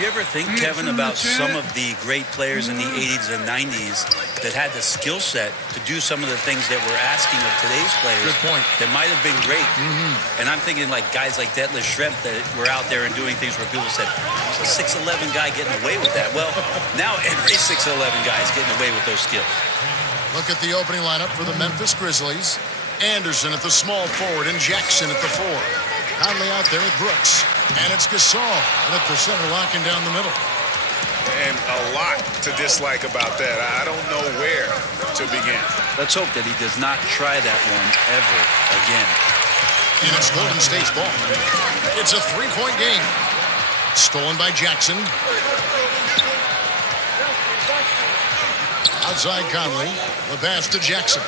You ever think, Kevin, about some of the great players in the 80s and 90s that had the skill set to do some of the things that we're asking of today's players? Good point. That might have been great. And I'm thinking like guys like Detlef Schrempf that were out there and doing things where people said, a 6'11" guy getting away with that. Well, now every 6'11" guy is getting away with those skills. Look at the opening lineup for the Memphis Grizzlies. Anderson at the small forward and Jackson at the 4. Conley out there with Brooks. And it's Gasol and at the center locking down the middle. And a lot to dislike about that. I don't know where to begin. Let's hope that he does not try that one ever again. And it's Golden State's ball. It's a three-point game. Stolen by Jackson. Outside Conley. The pass to Jackson.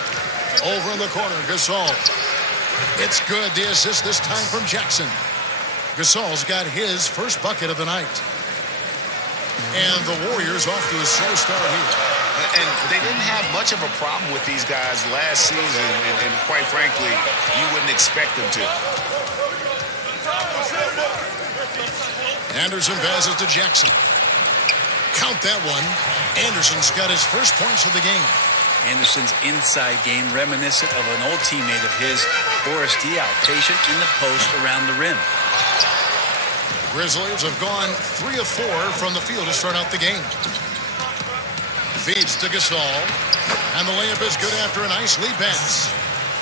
Over in the corner, Gasol. It's good. The assist this time from Jackson. Gasol's got his first bucket of the night. And the Warriors off to a slow start here. And they didn't have much of a problem with these guys last season, and quite frankly, you wouldn't expect them to. Anderson passes to Jackson. Count that one. Anderson's got his first points of the game. Anderson's inside game reminiscent of an old teammate of his, Boris Diaw, patient in the post around the rim. Grizzlies have gone 3 of 4 from the field to start out the game. Feeds to Gasol. And the layup is good after a nice lead pass.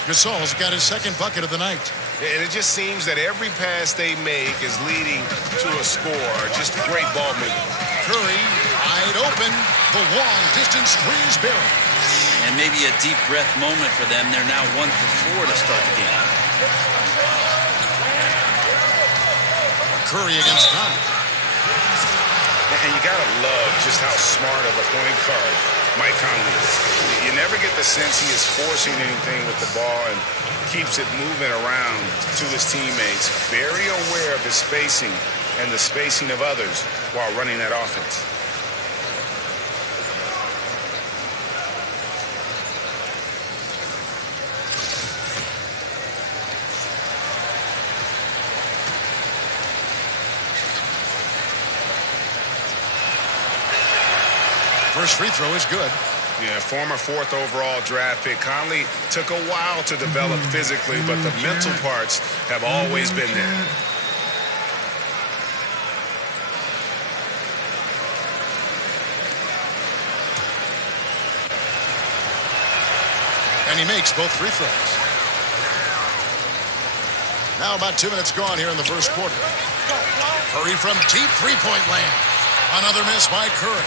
Gasol's got his second bucket of the night. And it just seems that every pass they make is leading to a score. Just great ball movement. Curry wide open. The long distance three is buried. And maybe a deep breath moment for them. They're now 1 for 4 to start the game. Curry against Conley. And you got to love just how smart of a point guard Mike Conley is. You never get the sense he is forcing anything with the ball and keeps it moving around to his teammates. Very aware of his spacing and the spacing of others while running that offense. First free throw is good. Yeah, former 4th overall draft pick. Conley took a while to develop physically, but the mental parts have always been there. And he makes both free throws. Now about 2 minutes gone here in the first quarter. Curry from deep three-point land. Another miss by Curry.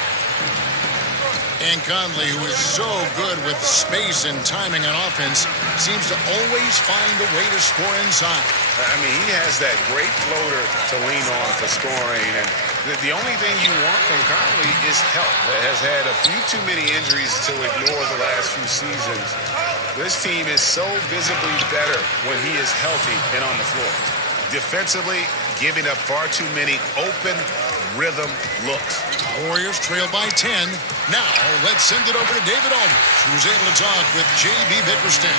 And Conley, who is so good with space and timing on offense, seems to always find a way to score inside. I mean, he has that great floater to lean on for scoring. And the only thing you want from Conley is help. Has had a few too many injuries to ignore the last few seasons. This team is so visibly better when he is healthy and on the floor. Defensively, giving up far too many open rhythm looks. Warriors trail by 10. Now, let's send it over to David Aldridge, who's able to talk with J.B. Bickerstaff.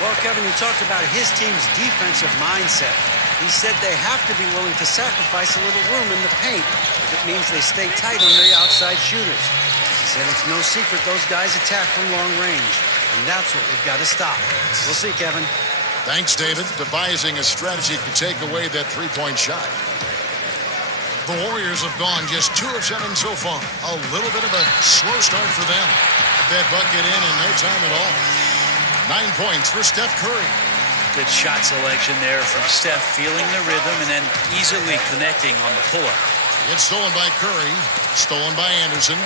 Well, Kevin, he talked about his team's defensive mindset. He said they have to be willing to sacrifice a little room in the paint if it means they stay tight on the outside shooters. He said it's no secret those guys attack from long range, and that's what we've got to stop. We'll see, Kevin. Thanks, David. Devising a strategy to take away that three-point shot. The Warriors have gone just 2 of 7 so far. A little bit of a slow start for them. That bucket in no time at all. 9 points for Steph Curry. Good shot selection there from Steph, feeling the rhythm and then easily connecting on the pull-up. It's stolen by Curry. Stolen by Anderson.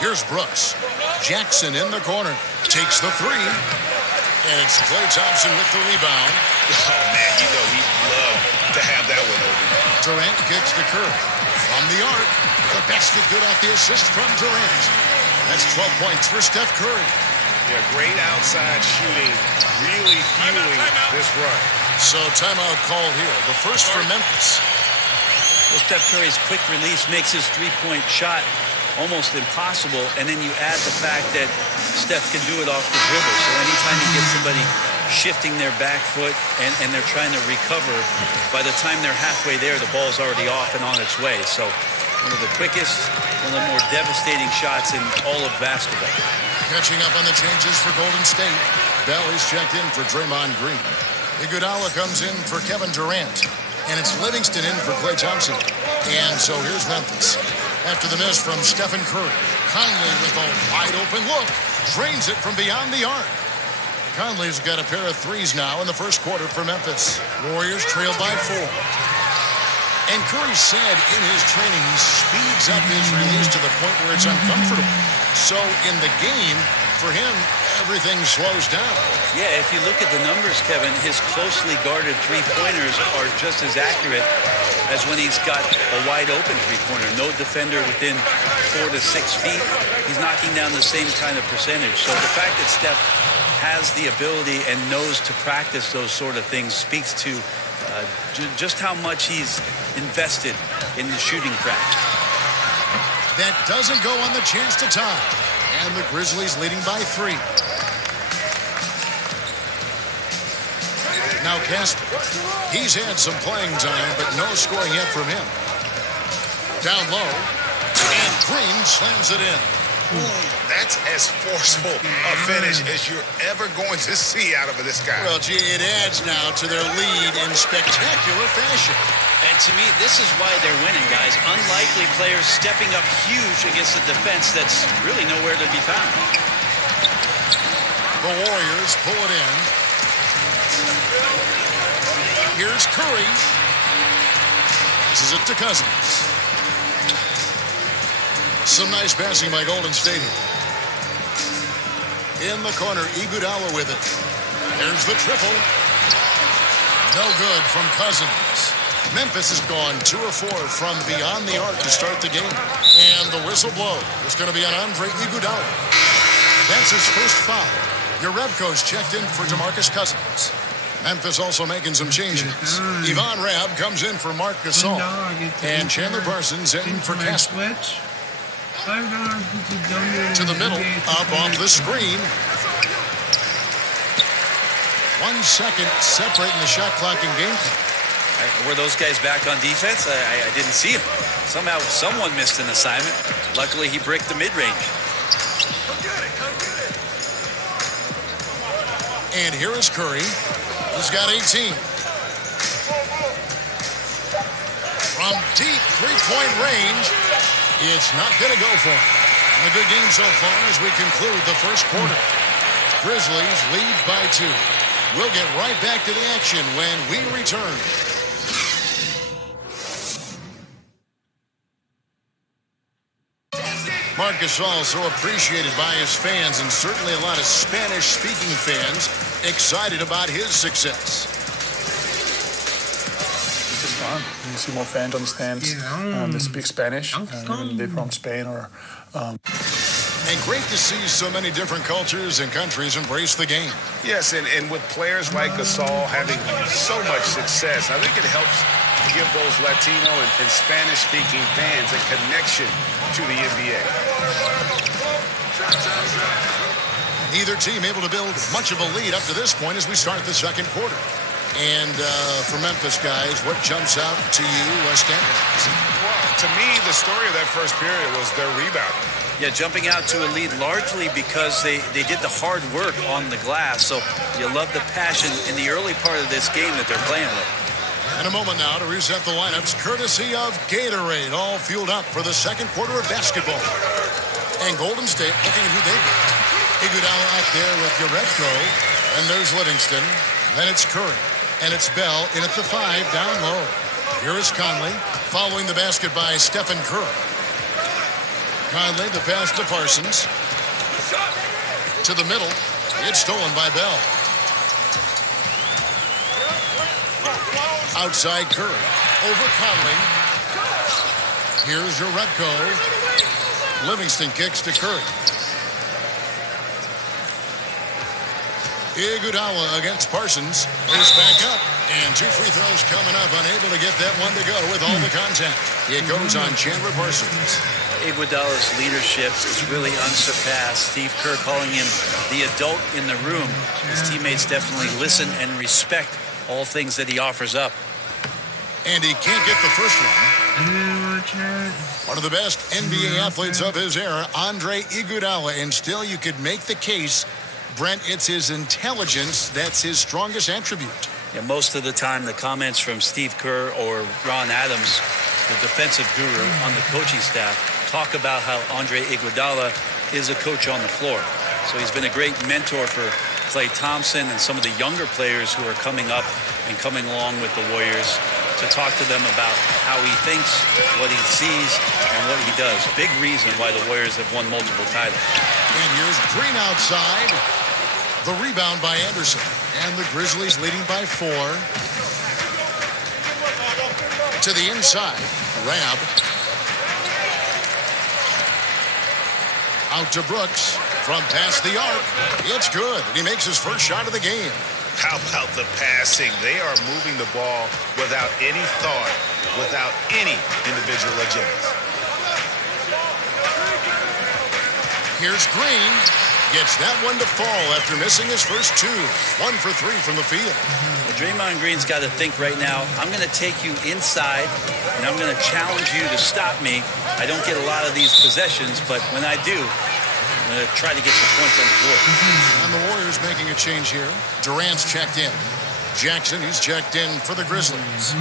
Here's Brooks. Jackson in the corner. Takes the three. And it's Klay Thompson with the rebound. Oh, man, you know he'd love to have that one over. Durant kicks to Curry. From the arc, the basket good off the assist from Durant. That's 12 points for Steph Curry. Yeah, great outside shooting, really fueling this run. So timeout called here. The first for Memphis. Well, Steph Curry's quick release makes his three-point shot almost impossible, and then you add the fact that Steph can do it off the dribble. So anytime you get somebody shifting their back foot, and they're trying to recover. By the time they're halfway there, the ball's already off and on its way. So one of the quickest, one of the more devastating shots in all of basketball. Catching up on the changes for Golden State. Bell is checked in for Draymond Green. Iguodala comes in for Kevin Durant. And it's Livingston in for Klay Thompson. And so here's Memphis. After the miss from Stephen Curry. Conley with a wide-open look. Drains it from beyond the arc. Conley's got a pair of threes now in the first quarter for Memphis. Warriors trail by 4. And Curry said in his training he speeds up his release to the point where it's uncomfortable. So in the game, for him, everything slows down. Yeah, if you look at the numbers, Kevin, his closely guarded three-pointers are just as accurate as when he's got a wide-open three-pointer. No defender within 4 to 6 feet. He's knocking down the same kind of percentage. So the fact that Steph has the ability and knows to practice those sort of things speaks to just how much he's invested in the shooting practice. That doesn't go on the chance to tie. And the Grizzlies leading by 3. Now Casper. He's had some playing time, but no scoring yet from him. Down low. And Green slams it in. Ooh, that's as forceful a finish as you're ever going to see out of this guy. Well, gee, it adds now to their lead in spectacular fashion. And to me, this is why they're winning, guys. Unlikely players stepping up huge against a defense that's really nowhere to be found. The Warriors pull it in. Here's Curry. Passes it to Cousins. Some nice passing by Golden State here. In the corner, Iguodala with it. There's the triple. No good from Cousins. Memphis has gone 2 of 4 from beyond the arc to start the game. And the whistle blows. It's going to be on Andre Iguodala. That's his first foul. Jerebko's checked in for DeMarcus Cousins. Memphis also making some changes. Ivan Rabb comes in for Marc Gasol. And Chandler Parsons in for Casper. To the middle, up off the screen. 1 second separating the shot clock and game clock. Were those guys back on defense? I didn't see him. Somehow someone missed an assignment. Luckily, he bricked the mid-range. And here is Curry. He's got 18. From deep three-point range, it's not going to go for him. A good game so far as we conclude the first quarter. Grizzlies lead by 2. We'll get right back to the action when we return. Marc Gasol so appreciated by his fans, and certainly a lot of Spanish-speaking fans excited about his success. It's just fun. You see more fans on the stands that speak Spanish, and they're from Spain or. And great to see so many different cultures and countries embrace the game. Yes, and with players like Gasol having so much success, I think it helps give those Latino and Spanish-speaking fans a connection to the NBA. Neither team able to build much of a lead up to this point as we start the second quarter. And for Memphis guys, what jumps out to you standouts? Well, to me, the story of that first period was their rebounding. Yeah, jumping out to a lead largely because they did the hard work on the glass. So you love the passion in the early part of this game that they're playing with. And a moment now to reset the lineups, courtesy of Gatorade, all fueled up for the second quarter of basketball. And Golden State looking at who they got. Iguodala out there with Jerebko, and there's Livingston. Then it's Curry, and it's Bell in at the 5, down low. Here is Conley, following the basket by Stephen Curry. Conley, the pass to Parsons. To the middle, it's stolen by Bell. Outside Curry, over Conley. Here's Jerebko. Livingston kicks to Curry. Iguodala against Parsons. Goes back up. And 2 free throws coming up. Unable to get that one to go with all the contact. It goes on Chandler Parsons. Iguodala's leadership is really unsurpassed. Steve Kerr calling him the adult in the room. His teammates definitely listen and respect all things that he offers up. And he can't get the first one. One of the best NBA athletes of his era, Andre Iguodala. And still you could make the case, Brent, it's his intelligence that's his strongest attribute. Yeah, most of the time, the comments from Steve Kerr or Ron Adams, the defensive guru on the coaching staff, talk about how Andre Iguodala is a coach on the floor. So he's been a great mentor for Klay Thompson and some of the younger players who are coming up and coming along with the Warriors, to talk to them about how he thinks, what he sees, and what he does. Big reason why the Warriors have won multiple titles. And here's Green outside. The rebound by Anderson. And the Grizzlies leading by 4. To the inside. Rab. Out to Brooks. From past the arc. It's good. And he makes his first shot of the game. How about the passing? They are moving the ball without any thought, without any individual agenda. Here's Green. Gets that one to fall after missing his first 2. 1 for 3 from the field. Well, Draymond Green's got to think right now, I'm going to take you inside, and I'm going to challenge you to stop me. I don't get a lot of these possessions, but when I do, I'm going to try to get some points on the floor. And the Warriors making a change here. Durant's checked in. Jackson, he's checked in for the Grizzlies.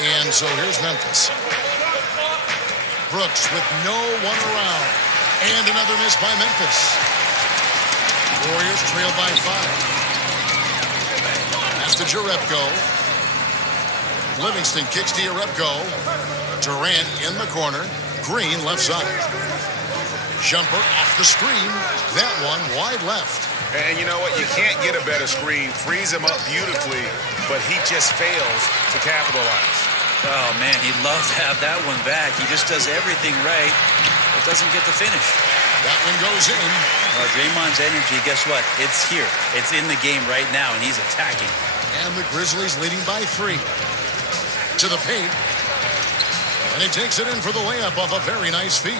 And so here's Memphis. Brooks with no one around. And another miss by Memphis. Warriors trail by 5. Pass to Jerebko. Livingston kicks to Jerebko. Durant in the corner. Green left side. Jumper off the screen. That one wide left. And you know what? You can't get a better screen. Frees him up beautifully, but he just fails to capitalize. Oh, man, he'd love to have that one back. He just does everything right, but doesn't get the finish. That one goes in. Draymond's energy, guess what? It's here. It's in the game right now, and he's attacking. And the Grizzlies leading by 3. To the paint. And he takes it in for the layup off a very nice feed.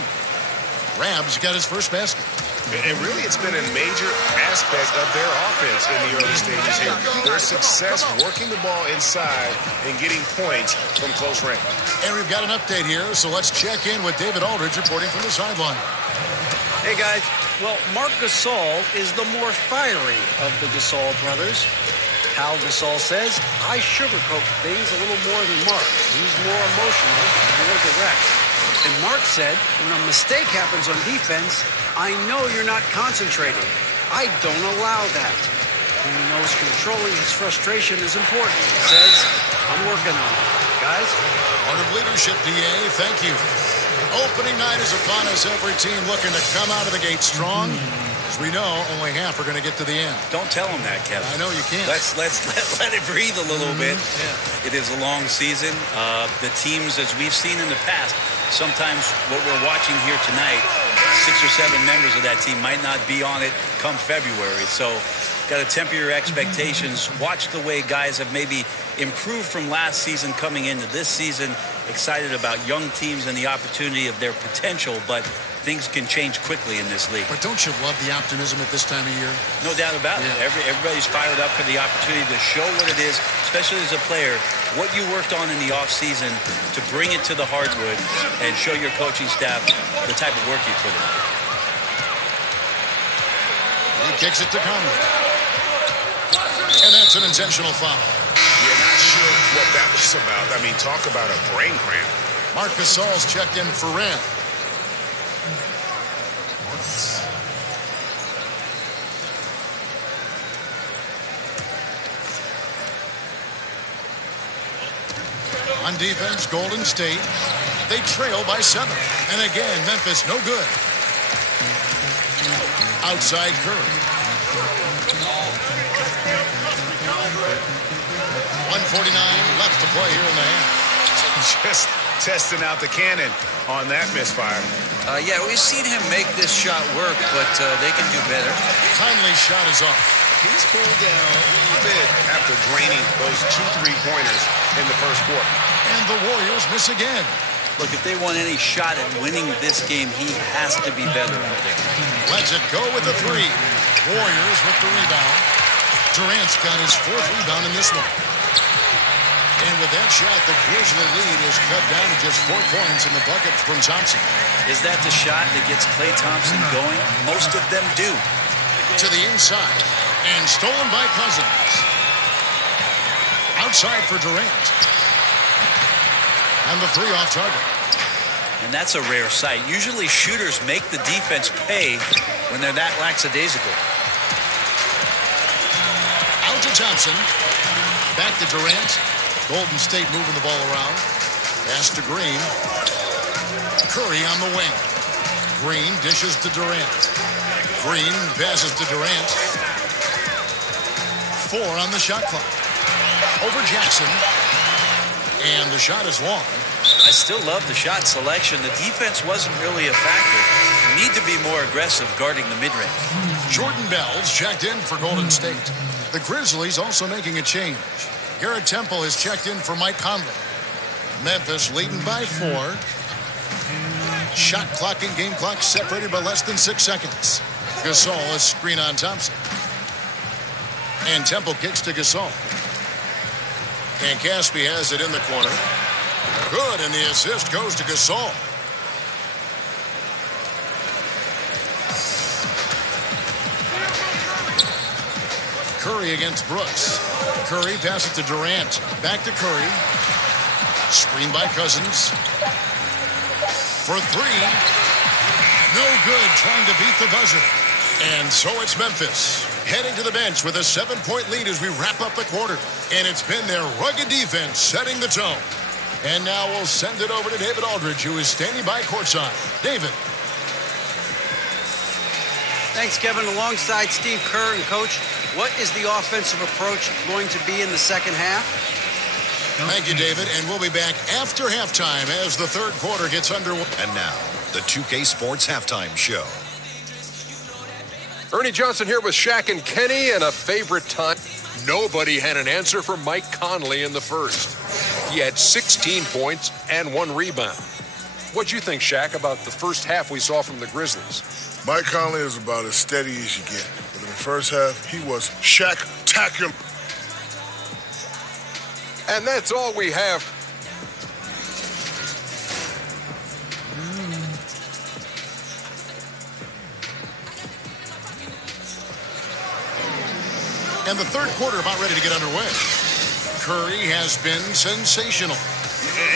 Rab's got his first basket. And really, it's been a major aspect of their offense in the early stages here. Their success working the ball inside and getting points from close range. And we've got an update here, so let's check in with David Aldridge reporting from the sideline. Hey, guys. Well, Marc Gasol is the more fiery of the Gasol brothers. Pal Gasol says, I sugarcoat things a little more than Marc. He's more emotional, more direct. And Marc said, when a mistake happens on defense, I know you're not concentrating. I don't allow that. He knows controlling his frustration is important. He says, I'm working on it. Guys? Part of leadership, DA. Thank you. Opening night is upon us. Every team looking to come out of the gate strong. As we know, only half are going to get to the end. Don't tell him that, Kevin. I know you can't. Let it breathe a little bit. Yeah. It is a long season. The teams, as we've seen in the past, sometimes what we're watching here tonight, 6 or 7 members of that team might not be on it come February. So got to temper your expectations. Watch the way guys have maybe improved from last season coming into this season. Excited about young teams and the opportunity of their potential, but things can change quickly in this league. But don't you love the optimism at this time of year? No doubt about it. Everybody's fired up for the opportunity to show what it is, especially as a player, what you worked on in the offseason to bring it to the hardwood and show your coaching staff the type of work you put in. He kicks it to Conley. And that's an intentional foul. You're not sure what that was about. I mean, talk about a brain cramp. Marc Gasol's checked in for Rand. On defense, Golden State, they trail by 7. And again, Memphis no good. Outside Curry. 1:49 left to play here in the half. Just testing out the cannon on that misfire. Yeah, we've seen him make this shot work, but they can do better. Conley's shot is off. He's cooled down a little bit after draining those 2 3-pointers in the first quarter. And the Warriors miss again. Look, if they want any shot at winning this game, he has to be better out there. Lets it go with the 3. Warriors with the rebound. Durant's got his 4th rebound in this one. And with that shot, the Grizzly lead is cut down to just 4 points in the bucket from Thompson. Is that the shot that gets Klay Thompson going? Most of them do. To the inside, and stolen by Cousins. Outside for Durant. And the 3 off target. And that's a rare sight. Usually shooters make the defense pay when they're that lackadaisical. Out to Thompson. Back to Durant. Golden State moving the ball around. Pass to Green. Curry on the wing. Green dishes to Durant. Green passes to Durant. 4 on the shot clock. Over Jackson. And the shot is long. I still love the shot selection. The defense wasn't really a factor. You need to be more aggressive guarding the mid-range. Jordan Bell's checked in for Golden State. The Grizzlies also making a change. Garrett Temple has checked in for Mike Conley. Memphis leading by 4. Shot clock and game clock separated by less than 6 seconds. Gasol is screen on Thompson. And Temple kicks to Gasol. And Caspi has it in the corner. Good, and the assist goes to Gasol. Curry against Brooks. Curry passes to Durant. Back to Curry. Screen by Cousins. For 3. No good, trying to beat the buzzer. And so it's Memphis heading to the bench with a 7-point lead as we wrap up the quarter. And it's been their rugged defense setting the tone. And now we'll send it over to David Aldridge, who is standing by courtside. David. Thanks, Kevin. Alongside Steve Kerr and Coach, what is the offensive approach going to be in the second half? Thank you, David. And we'll be back after halftime as the third quarter gets underway. And now, the 2K Sports Halftime Show. Ernie Johnson here with Shaq and Kenny, and a favorite time. Nobody had an answer for Mike Conley in the first. He had 16 points and 1 rebound. What'd you think, Shaq, about the first half we saw from the Grizzlies? Mike Conley is about as steady as you get. But in the first half, he was Shaq-tacular. And that's all we have. And the third quarter about ready to get underway. Curry has been sensational.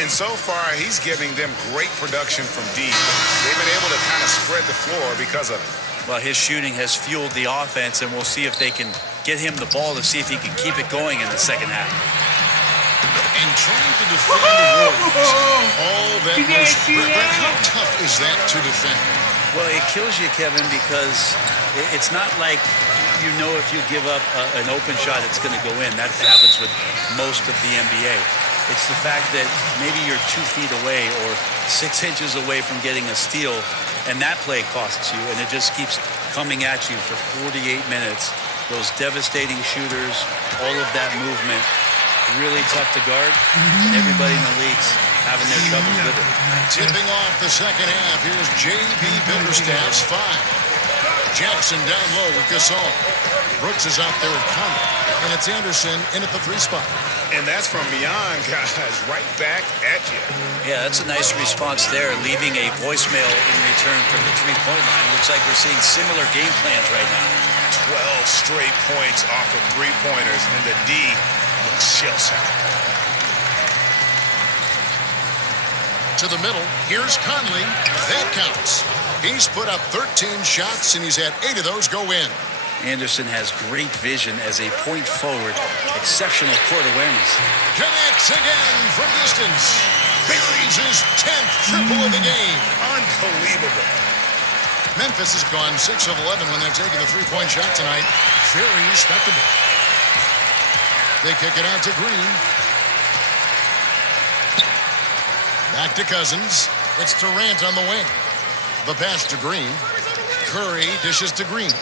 And so far, he's giving them great production from deep. They've been able to kind of spread the floor because of it. Well, his shooting has fueled the offense, and we'll see if they can get him the ball to see if he can keep it going in the second half. And trying to defend the Warriors. All that motion. Brett, how tough is that to defend? Well, it kills you, Kevin, because it's not like you know if you give up an open shot, it's going to go in. That happens with most of the NBA. It's the fact that maybe you're 2 feet away or 6 inches away from getting a steal, and that play costs you, and it just keeps coming at you for 48 minutes. Those devastating shooters, all of that movement, really tough to guard. Everybody in the league's having their troubles with it. Tipping off the second half, here's J.B. Bickerstaff's 5. Jackson down low with Gasol. Brooks is out there with Conley. And it's Anderson in at the 3 spot. And that's from beyond, guys, right back at you. Yeah, that's a nice response there, leaving a voicemail in return from the 3-point line. Looks like we're seeing similar game plans right now. 12 straight points off of 3-pointers, and the D looks shell-shocked. To the middle, here's Conley. That counts. He's put up 13 shots, and he's had 8 of those go in. Anderson has great vision as a point forward. Exceptional court awareness. Connects again from distance. Buries his 10th triple of the game. Unbelievable. Memphis has gone 6 of 11 when they've taken the 3-point shot tonight. Very respectable. They kick it out to Green. Back to Cousins. It's Durant on the wing. The pass to Green. Curry dishes to Green.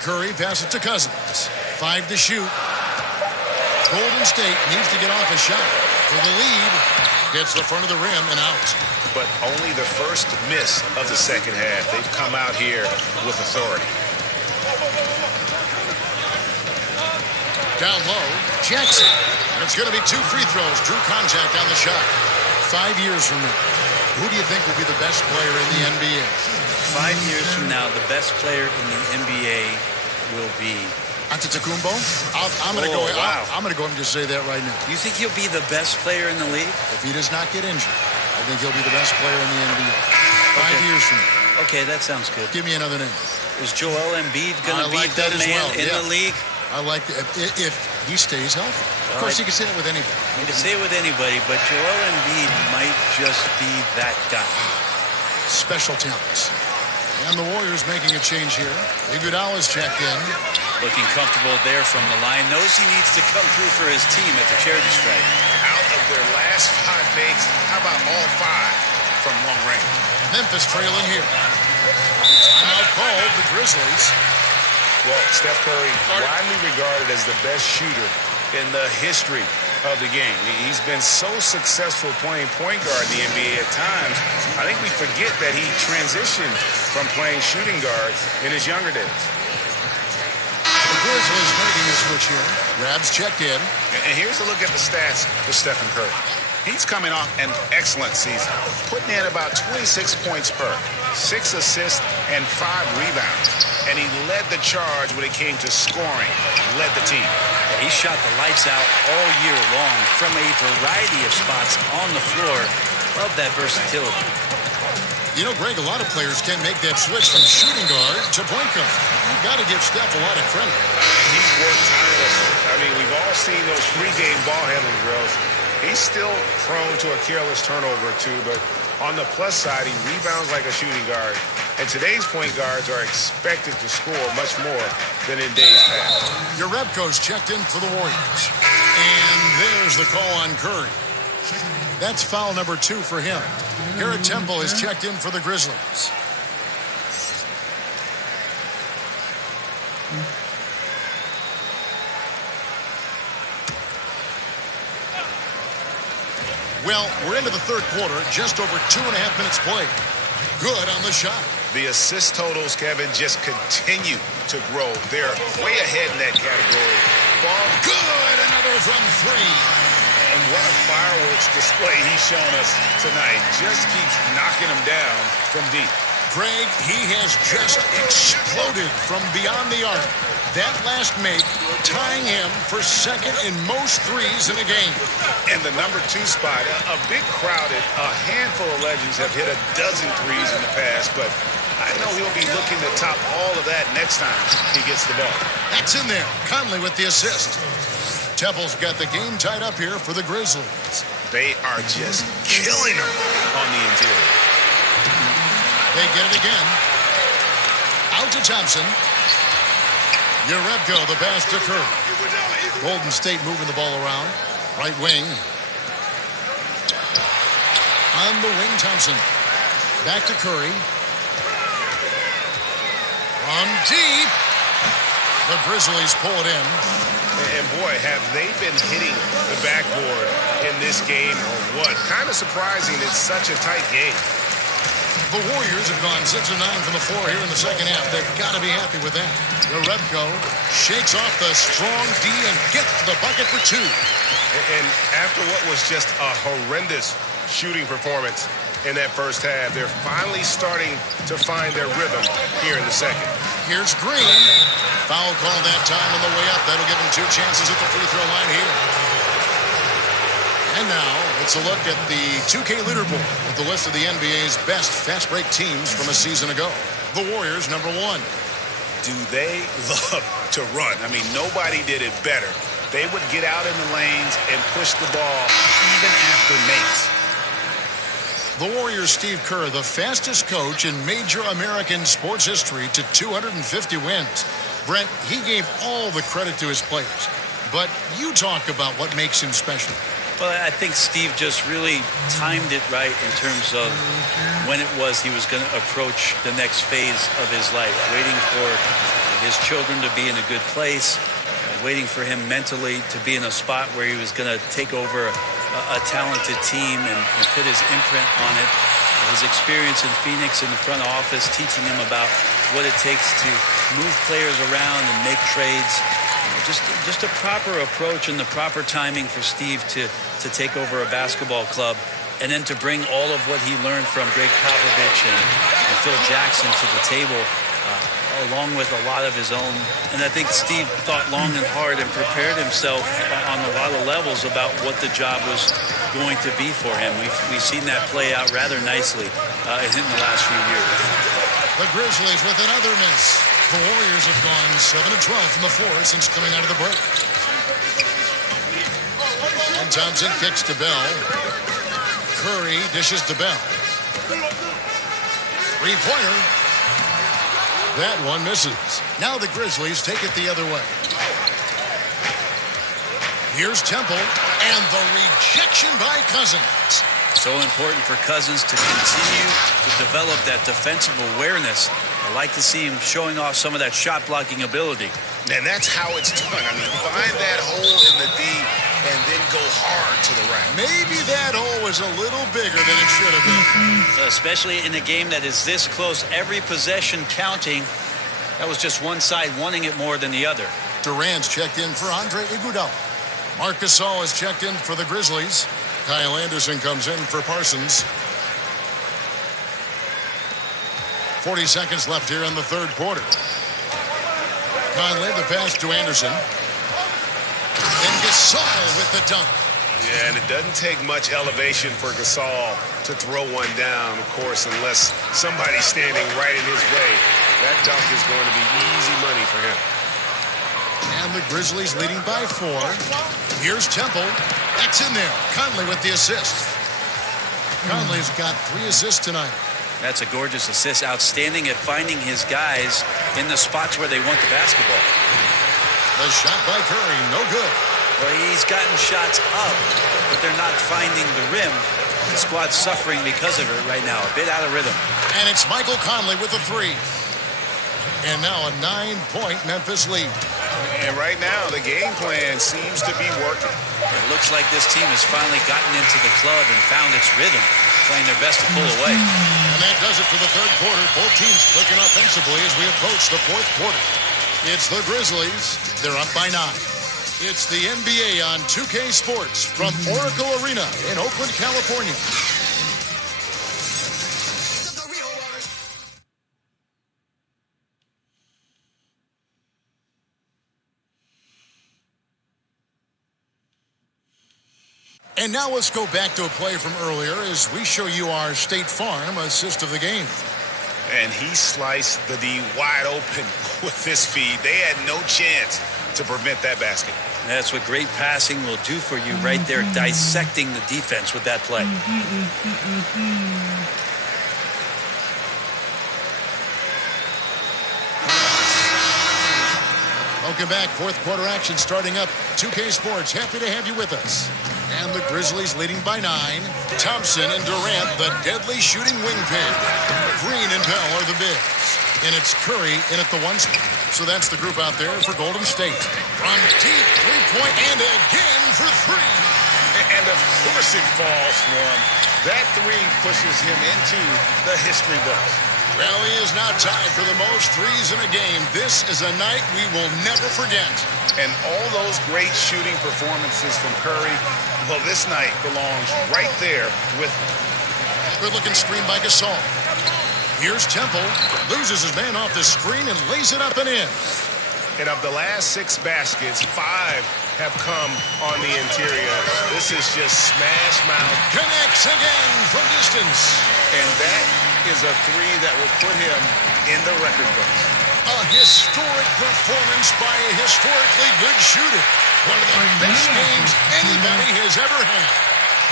Curry passes to Cousins. 5 to shoot. Golden State needs to get off a shot for the lead. Hits the front of the rim and out. But only the first miss of the second half. They've come out here with authority. Down low, Jackson. And it's going to be 2 free throws. Drew contact on the shot. 5 years from now, who do you think will be the best player in the NBA? 5 years from now, the best player in the NBA will be Antetokounmpo? I'm going to go. Wow. I'm going to go and just say that right now. You think he'll be the best player in the league? If he does not get injured, I think he'll be the best player in the NBA. 5 years from now. Okay, that sounds good. Give me another name. Is Joel Embiid going to be like the that as man well. in the league? I like that if he stays healthy. Of course, you can say it with anybody. You can say it with anybody, but Joel Embiid might just be that guy. Special talents. And the Warriors making a change here. Iguodala's checked in. Looking comfortable there from the line. Knows he needs to come through for his team at the charity stripe. Out of their last 5 makes, how about all 5 from long range? Memphis trailing here. Timeout called, the Grizzlies. Well, Steph Curry, widely regarded as the best shooter in the history of the game. He's been so successful playing point guard in the NBA at times. I think we forget that he transitioned from playing shooting guard in his younger days. The Grizzlies making a switch here. Rabs checked in. And here's a look at the stats for Stephen Curry. He's coming off an excellent season, putting in about 26 points per, 6 assists, and 5 rebounds. And he led the charge when it came to scoring, led the team. He shot the lights out all year long from a variety of spots on the floor. Love that versatility. You know, Greg, a lot of players can make that switch from shooting guard to point guard. You've got to give Steph a lot of credit. He's worked tirelessly. I mean, we've all seen those pregame ball handling drills. He's still prone to a careless turnover or 2, but on the plus side, he rebounds like a shooting guard. And today's point guards are expected to score much more than in days past. Jerebko's checked in for the Warriors. And there's the call on Curry. That's foul number 2 for him. Garrett Temple is checked in for the Grizzlies. Well, we're into the third quarter, just over 2.5 minutes played. Good on the shot. The assist totals, Kevin, just continue to grow. They're way ahead in that category. Ball good, another from 3. And what a fireworks display he's shown us tonight. Just keeps knocking them down from deep. Greg, he has just exploded from beyond the arc. That last make tying him for second in most threes in a game. And the number 2 spot, a bit crowded. A handful of legends have hit a dozen threes in the past, but I know he'll be looking to top all of that next time he gets the ball. That's in there. Conley with the assist. Temple's got the game tied up here for the Grizzlies. They are just killing them on the interior. They get it again. Out to Thompson. Jerebko, the pass to Curry. Golden State moving the ball around. Right wing. On the wing, Thompson. Back to Curry. From deep. The Grizzlies pull it in. And boy, have they been hitting the backboard in this game or what? Kind of surprising it's such a tight game. The Warriors have gone 6 of 9 from the floor here in the second half. They've got to be happy with that. Jerebko shakes off the strong D and gets the bucket for 2. And after what was just a horrendous shooting performance in that first half, they're finally starting to find their rhythm here in the second. Here's Green. Foul call that time on the way up. That'll give him 2 chances at the free throw line here. And now, it's a look at the 2K leaderboard with the list of the NBA's best fast break teams from a season ago. The Warriors, number 1. Do they love to run? I mean, nobody did it better. They would get out in the lanes and push the ball even after makes. The Warriors' Steve Kerr, the fastest coach in major American sports history to 250 wins. Brent, he gave all the credit to his players. But you talk about what makes him special. Well, I think Steve just really timed it right in terms of when it was he was going to approach the next phase of his life, waiting for his children to be in a good place, waiting for him mentally to be in a spot where he was going to take over a talented team and put his imprint on it. His experience in Phoenix in the front office, teaching him about what it takes to move players around and make trades. Just a proper approach and the proper timing for Steve to take over a basketball club, and then to bring all of what he learned from Greg Popovich and Phil Jackson to the table, along with a lot of his own. And I think Steve thought long and hard and prepared himself on a lot of levels about what the job was going to be for him. We've seen that play out rather nicely in the last few years. The Grizzlies with another miss. The Warriors have gone 7-12 from the floor since coming out of the break. And Thompson kicks to Bell. Curry dishes to Bell. Three-pointer. That one misses. Now the Grizzlies take it the other way. Here's Temple, and the rejection by Cousins. So important for Cousins to continue to develop that defensive awareness. I like to see him showing off some of that shot-blocking ability. And that's how it's done. I mean, find that hole in the D and then go hard to the rack. Maybe that hole was a little bigger than it should have been. Especially in a game that is this close, every possession counting. That was just one side wanting it more than the other. Durant's checked in for Andre Iguodala. Marc Gasol is checked in for the Grizzlies. Kyle Anderson comes in for Parsons. 40 seconds left here in the third quarter. Conley, the pass to Anderson. And Gasol with the dunk. Yeah, and it doesn't take much elevation for Gasol to throw one down, of course, unless somebody's standing right in his way. That dunk is going to be easy money for him. And the Grizzlies leading by 4. Here's Temple. That's in there. Conley with the assist. Conley's got 3 assists tonight. That's a gorgeous assist. Outstanding at finding his guys in the spots where they want the basketball. The shot by Curry, no good. Well, he's gotten shots up, but they're not finding the rim. The squad's suffering because of it right now. A bit out of rhythm. And it's Michael Conley with the 3. And now a 9-point Memphis lead. And right now, the game plan seems to be working. It looks like this team has finally gotten into the club and found its rhythm, playing their best to pull away. And that does it for the third quarter. Both teams clicking offensively as we approach the fourth quarter. It's the Grizzlies. They're up by 9. It's the NBA on 2K Sports from Oracle Arena in Oakland, California. And now let's go back to a play from earlier as we show you our State Farm assist of the game. And he sliced the D wide open with this feed. They had no chance to prevent that basket. That's what great passing will do for you right there, dissecting the defense with that play. Welcome back. Fourth quarter action starting up. 2K Sports, happy to have you with us. And the Grizzlies leading by 9. Thompson and Durant, the deadly shooting wing pair. Green and Bell are the bigs. And it's Curry in at the 1 spot. So that's the group out there for Golden State. From deep, 3-point, and again for 3. And of course it falls for him. That 3 pushes him into the history books. Well, he is now tied for the most threes in a game. This is a night we will never forget. And all those great shooting performances from Curry, well, this night belongs right there with him. Good-looking screen by Gasol. Here's Temple. Loses his man off the screen and lays it up and in. And of the last 6 baskets, 5 have come on the interior. This is just smash mouth. Connects again from distance. And that is a 3 that will put him in the record books. A historic performance by a historically good shooter. One of the best games anybody has ever had.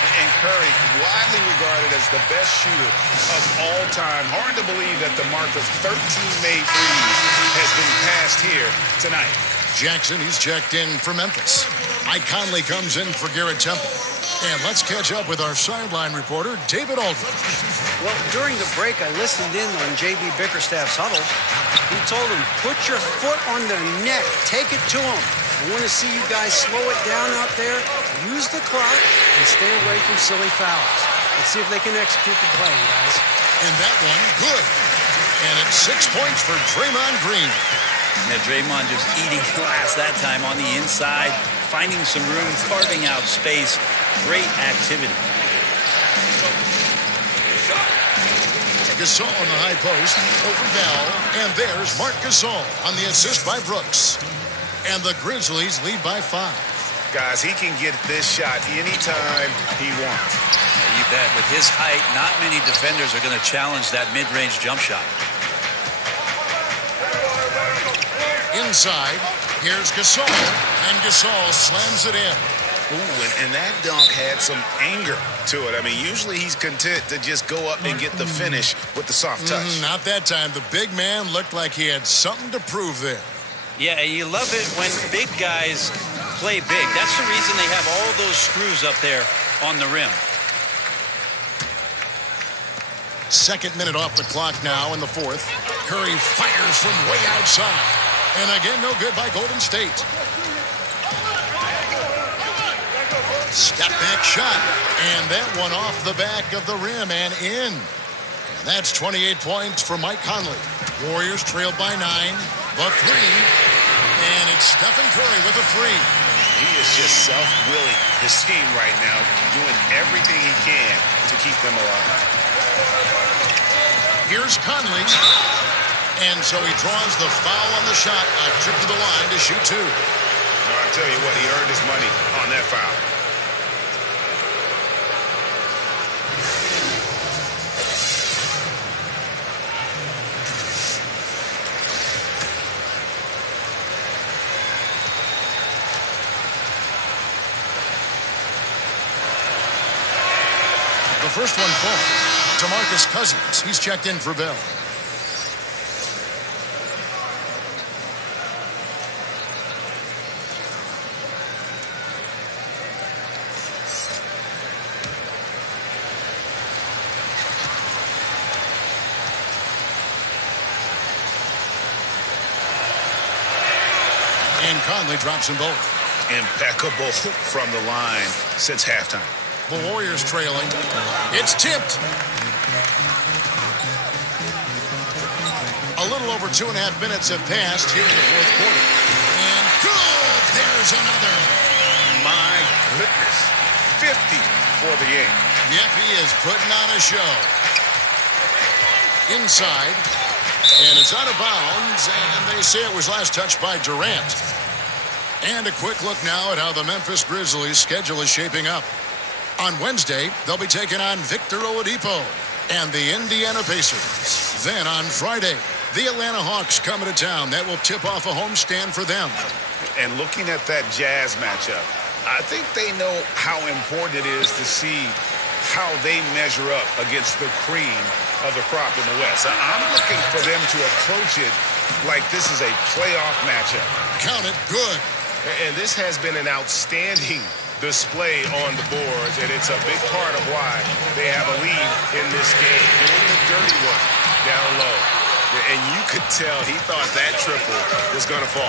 And Curry, widely regarded as the best shooter of all time. Hard to believe that the mark of 13 made threes has been passed here tonight. Jackson, he's checked in for Memphis. Mike Conley comes in for Garrett Temple. And let's catch up with our sideline reporter, David Aldridge. Well, during the break, I listened in on J.B. Bickerstaff's huddle. He told him, put your foot on their neck. Take it to them. I want to see you guys slow it down out there. Use the clock and stay away from silly fouls. Let's see if they can execute the play, guys. And that one, good. And it's 6 points for Draymond Green. Yeah, Draymond just eating glass that time on the inside, finding some room, carving out space. Great activity. Gasol on the high post, over Bell, and there's Marc Gasol on the assist by Brooks. And the Grizzlies lead by 5. Guys, he can get this shot anytime he wants. Yeah, you bet. With his height, not many defenders are going to challenge that mid-range jump shot. Inside, here's Gasol, and Gasol slams it in. Ooh, and that dunk had some anger to it. I mean, usually he's content to just go up and get the finish with the soft touch. Not that time. The big man looked like he had something to prove there. Yeah, you love it when big guys play big. That's the reason they have all those screws up there on the rim. Second minute off the clock now in the fourth. Curry fires from way outside. And again, no good by Golden State. Step back shot. And that one off the back of the rim and in. And that's 28 points for Mike Conley. Warriors trailed by 9. The three. And it's Stephen Curry with a three. He is just self-willing his team right now, doing everything he can to keep them alive. Here's Conley. And so he draws the foul on the shot. A trip to the line to shoot 2. Now, I tell you what, he earned his money on that foul. The first one falls to Marcus Cousins. He's checked in for Bell. And Conley drops them both. Impeccable from the line since halftime. The Warriors trailing. It's tipped. A little over 2.5 minutes have passed here in the fourth quarter. And good! There's another. My goodness. 50 for the game. Yep, he is putting on a show. Inside. And it's out of bounds. And they say it was last touched by Durant. And a quick look now at how the Memphis Grizzlies' schedule is shaping up. On Wednesday, they'll be taking on Victor Oladipo and the Indiana Pacers. Then on Friday, the Atlanta Hawks coming to town. That will tip off a homestand for them. And looking at that Jazz matchup, I think they know how important it is to see how they measure up against the cream of the crop in the West. I'm looking for them to approach it like this is a playoff matchup. Count it, good. And this has been an outstanding display on the boards, and it's a big part of why they have a lead in this game. Doing the dirty work down low. And you could tell he thought that triple was going to fall.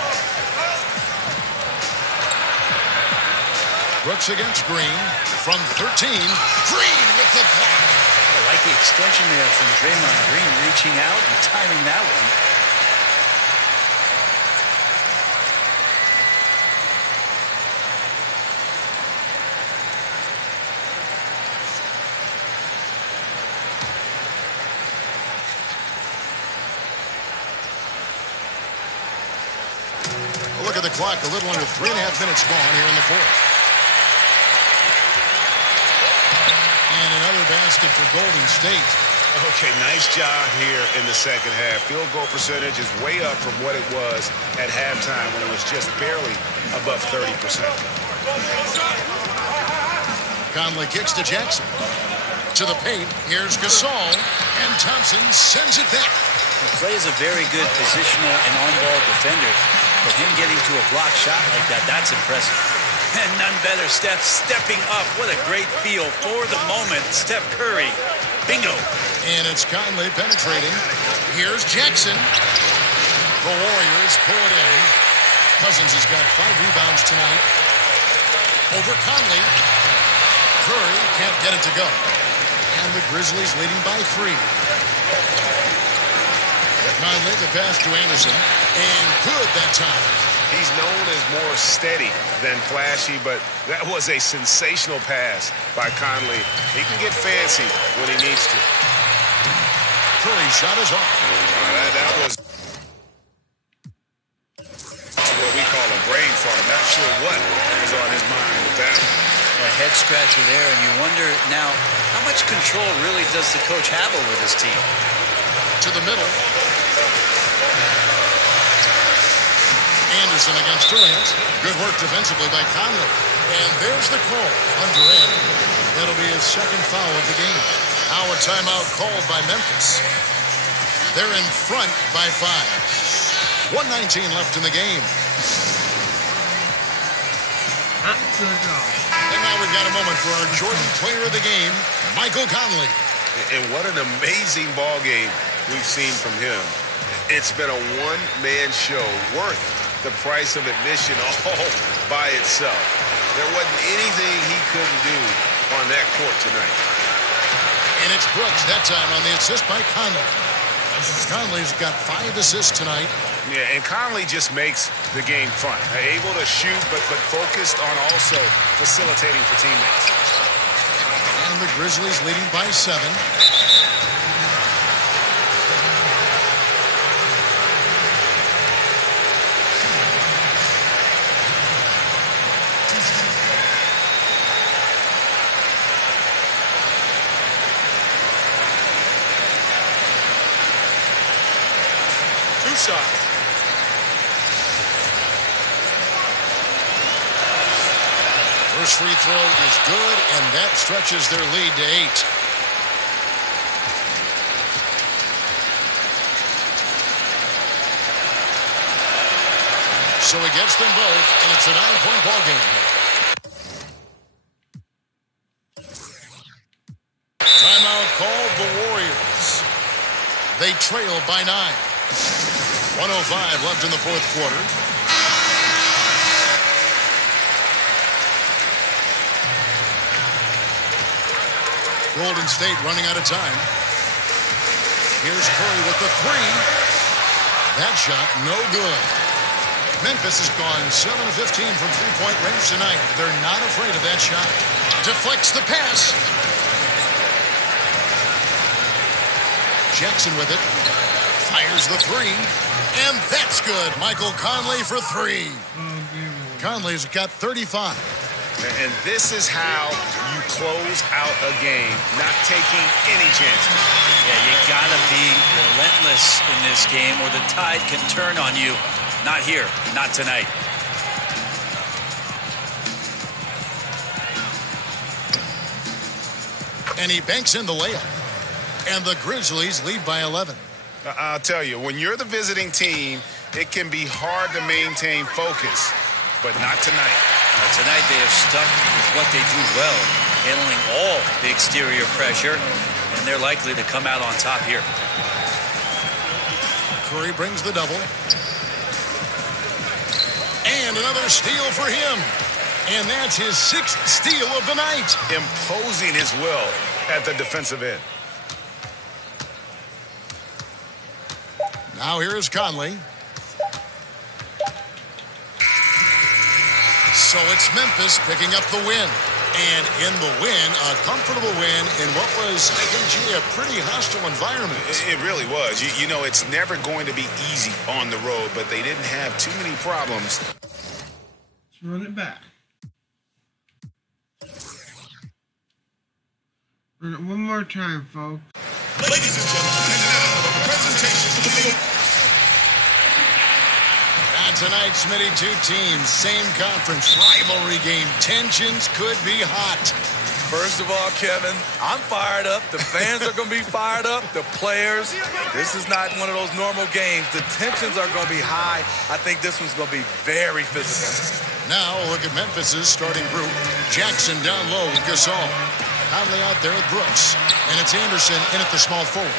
Brooks against Green from 13. Green with the block. I like the extension there from Draymond Green, reaching out and timing that one. Look at the clock, a little under 3.5 minutes gone here in the fourth. And another basket for Golden State. Okay, nice job here in the second half. Field goal percentage is way up from what it was at halftime when it was just barely above 30%. Conley kicks to Jackson. To the paint, here's Gasol. And Thompson sends it back. Clay is a very good positional and on-ball defender. But him getting to a block shot like that, that's impressive. And none better, Steph stepping up. What a great feel for the moment. Steph Curry. Bingo. And it's Conley penetrating. Here's Jackson. The Warriors pull it in. Cousins has got 5 rebounds tonight. Over Conley. Curry can't get it to go. And the Grizzlies leading by 3. Conley, the pass to Anderson. And good that time. He's known as more steady than flashy, but that was a sensational pass by Conley. He can get fancy when he needs to. Curry's shot is off. That was what we call a brain fart. Not sure what was on his mind with that. A head scratcher there, and you wonder now, how much control really does the coach have over this team? To the middle. Anderson against Durant. Good work defensively by Conley. And there's the call on Durant. That'll be his second foul of the game. Now a timeout called by Memphis. They're in front by 5. 1:19 left in the game. And now we've got a moment for our Jordan player of the game, Michael Conley. And what an amazing ball game we've seen from him. It's been a one-man show worth the price of admission all by itself. There wasn't anything he couldn't do on that court tonight. And it's Brooks that time on the assist by Conley. Conley's got 5 assists tonight. Yeah, and Conley just makes the game fun. Able to shoot, but focused on also facilitating for teammates. And the Grizzlies leading by 7. Shot. First free throw is good, and that stretches their lead to 8. So he gets them both, and it's a 9-point ball game. Timeout called the Warriors. They trail by 9. 1:05 left in the fourth quarter. Golden State running out of time. Here's Curry with the 3. That shot, no good. Memphis has gone 7 of 15 from three-point range tonight. They're not afraid of that shot. Deflects the pass. Jackson with it. Fires the 3. And that's good. Michael Conley for 3. Conley's got 35. And this is how you close out a game, not taking any chances. Yeah, you gotta be relentless in this game or the tide can turn on you. Not here, not tonight. And he banks in the layup. And the Grizzlies lead by 11. I'll tell you, when you're the visiting team, it can be hard to maintain focus, but not tonight. Tonight they have stuck with what they do well, handling all the exterior pressure, and they're likely to come out on top here. Curry brings the double. And another steal for him. And that's his 6th steal of the night. Imposing his will at the defensive end. Now here's Conley. So it's Memphis picking up the win. And in the win, a comfortable win in what was, I think, a pretty hostile environment. It really was. You know, it's never going to be easy on the road, but they didn't have too many problems. Let's run it back. Run it one more time, folks. Ladies and gentlemen, and now the presentation. Tonight, Smitty, 2 teams, same conference, rivalry game. Tensions could be hot. First of all, Kevin, I'm fired up. The fans are going to be fired up. The players. This is not one of those normal games. The tensions are going to be high. I think this one's going to be very physical. Now look at Memphis's starting group. Jackson down low with Gasol. Conley out there with Brooks. And it's Anderson in at the small forward.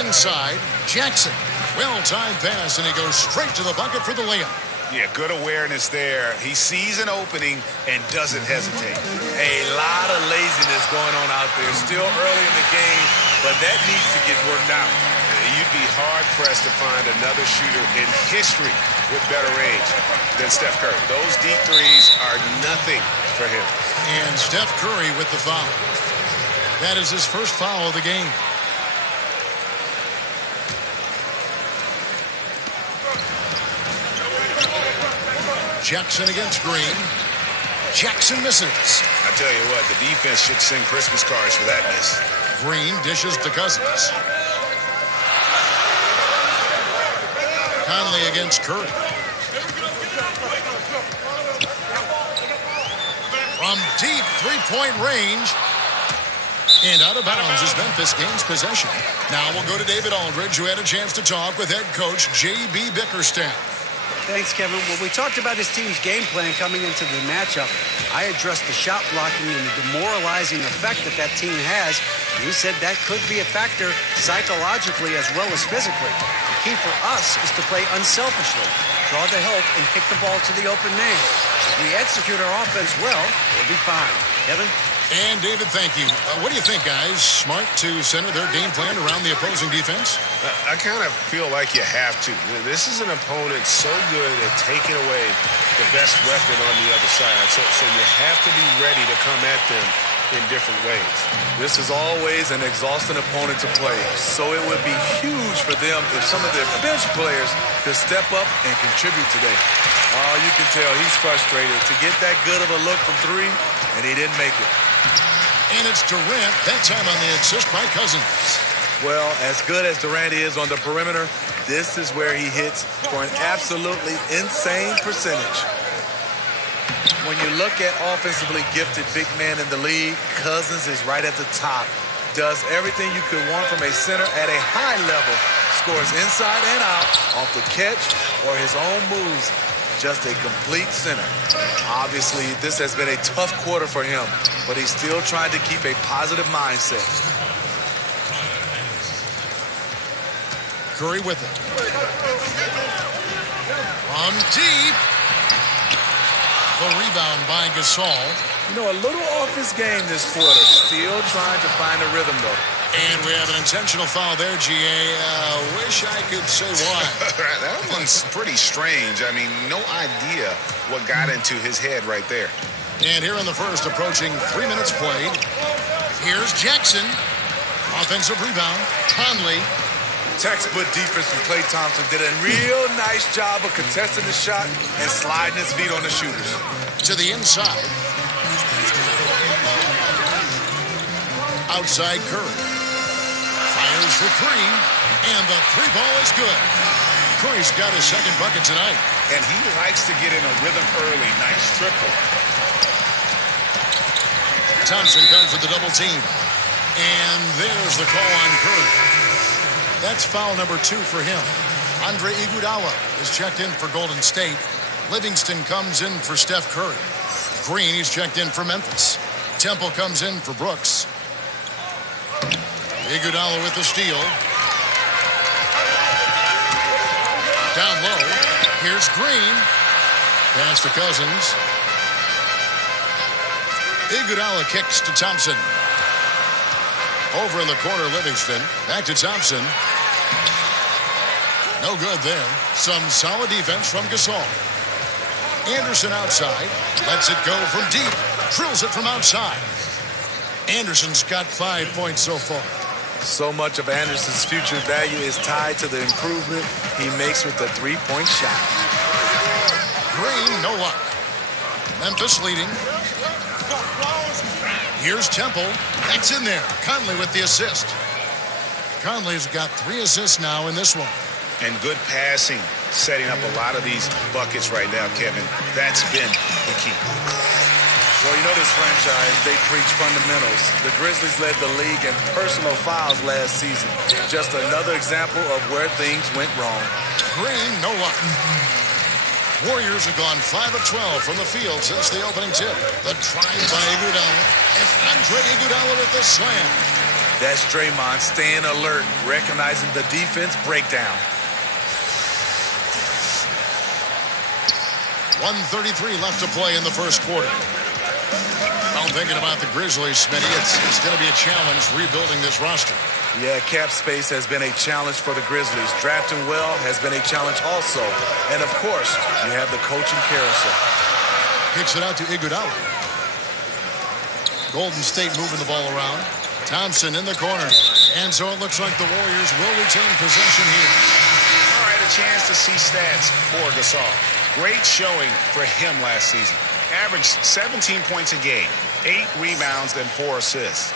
Inside, Jackson. Well-timed pass, and he goes straight to the bucket for the layup. Yeah, good awareness there. He sees an opening and doesn't hesitate. A lot of laziness going on out there. Still early in the game, but that needs to get worked out. You'd be hard-pressed to find another shooter in history with better range than Steph Curry. Those deep threes are nothing for him. And Steph Curry with the foul. That is his first foul of the game. Jackson against Green. Jackson misses. I tell you what, the defense should send Christmas cards for that miss. Green dishes to Cousins. Conley against Curry. From deep three-point range. And out of bounds as Memphis gains possession. Now we'll go to David Aldridge, who had a chance to talk with head coach J.B. Bickerstaff. Thanks, Kevin. When we talked about his team's game plan coming into the matchup, I addressed the shot blocking and the demoralizing effect that team has. And he said that could be a factor psychologically as well as physically. The key for us is to play unselfishly, draw the help, and kick the ball to the open man. If we execute our offense well, we'll be fine. Kevin? And David, thank you. What do you think, guys? Smart to center their game plan around the opposing defense? I kind of feel like you have to. This is an opponent so good at taking away the best weapon on the other side. So you have to be ready to come at them in different ways. This is always an exhausting opponent to play, so it would be huge for them if some of their bench players could step up and contribute today. Oh, you can tell he's frustrated to get that good of a look from three, and he didn't make it. And it's Durant, that time on the assist by Cousins. Well, as good as Durant is on the perimeter, this is where he hits for an absolutely insane percentage. When you look at offensively gifted big man in the league, Cousins is right at the top. Does everything you could want from a center at a high level. Scores inside and out, off the catch or his own moves. Just a complete center. Obviously, this has been a tough quarter for him, but he's still trying to keep a positive mindset. Curry with it. From deep. The rebound by Gasol. You know, a little off his game this quarter. Still trying to find a rhythm, though. And we have an intentional foul there, G.A. Wish I could say why. That one's pretty strange. I mean, no idea what got into his head right there. And here in the first, approaching 3 minutes played. Here's Jackson. Offensive rebound. Conley. Textbook defense from Klay Thompson did a real nice job of contesting the shot and sliding his feet on the shooters. To the inside. Outside Curry. Fires for three. And the three ball is good. Curry's got his second bucket tonight. And he likes to get in a rhythm early. Nice triple. Thompson comes with the double team. And there's the call on Curry. That's foul number 2 for him. Andre Iguodala is checked in for Golden State. Livingston comes in for Steph Curry. Green, he's checked in for Memphis. Temple comes in for Brooks. Iguodala with the steal. Down low. Here's Green. Pass to Cousins. Iguodala kicks to Thompson. Over in the corner, Livingston. Back to Thompson. No good there. Some solid defense from Gasol. Anderson outside. Lets it go from deep. Drills it from outside. Anderson's got 5 points so far. So much of Anderson's future value is tied to the improvement he makes with the three-point shot. Green, no luck. Memphis leading. Here's Temple. That's in there. Conley with the assist. Conley's got 3 assists now in this one. And good passing, setting up a lot of these buckets right now, Kevin. That's been the key. Well, you know this franchise, they preach fundamentals. The Grizzlies led the league in personal fouls last season. Just another example of where things went wrong. Green, no luck. Warriors have gone 5 of 12 from the field since the opening tip. The drive by Iguodala, and Andre Iguodala with the slam. That's Draymond staying alert, recognizing the defense breakdown. 1:33 left to play in the first quarter. I'm thinking about the Grizzlies, Smitty. It's going to be a challenge rebuilding this roster. Yeah, cap space has been a challenge for the Grizzlies. Drafting well has been a challenge also. And, of course, you have the coaching carousel. Kicks it out to Iguodala. Golden State moving the ball around. Thompson in the corner. And so it looks like the Warriors will retain possession here. All right, a chance to see stats for Gasol. Great showing for him last season. Averaged 17 points a game, 8 rebounds, and 4 assists.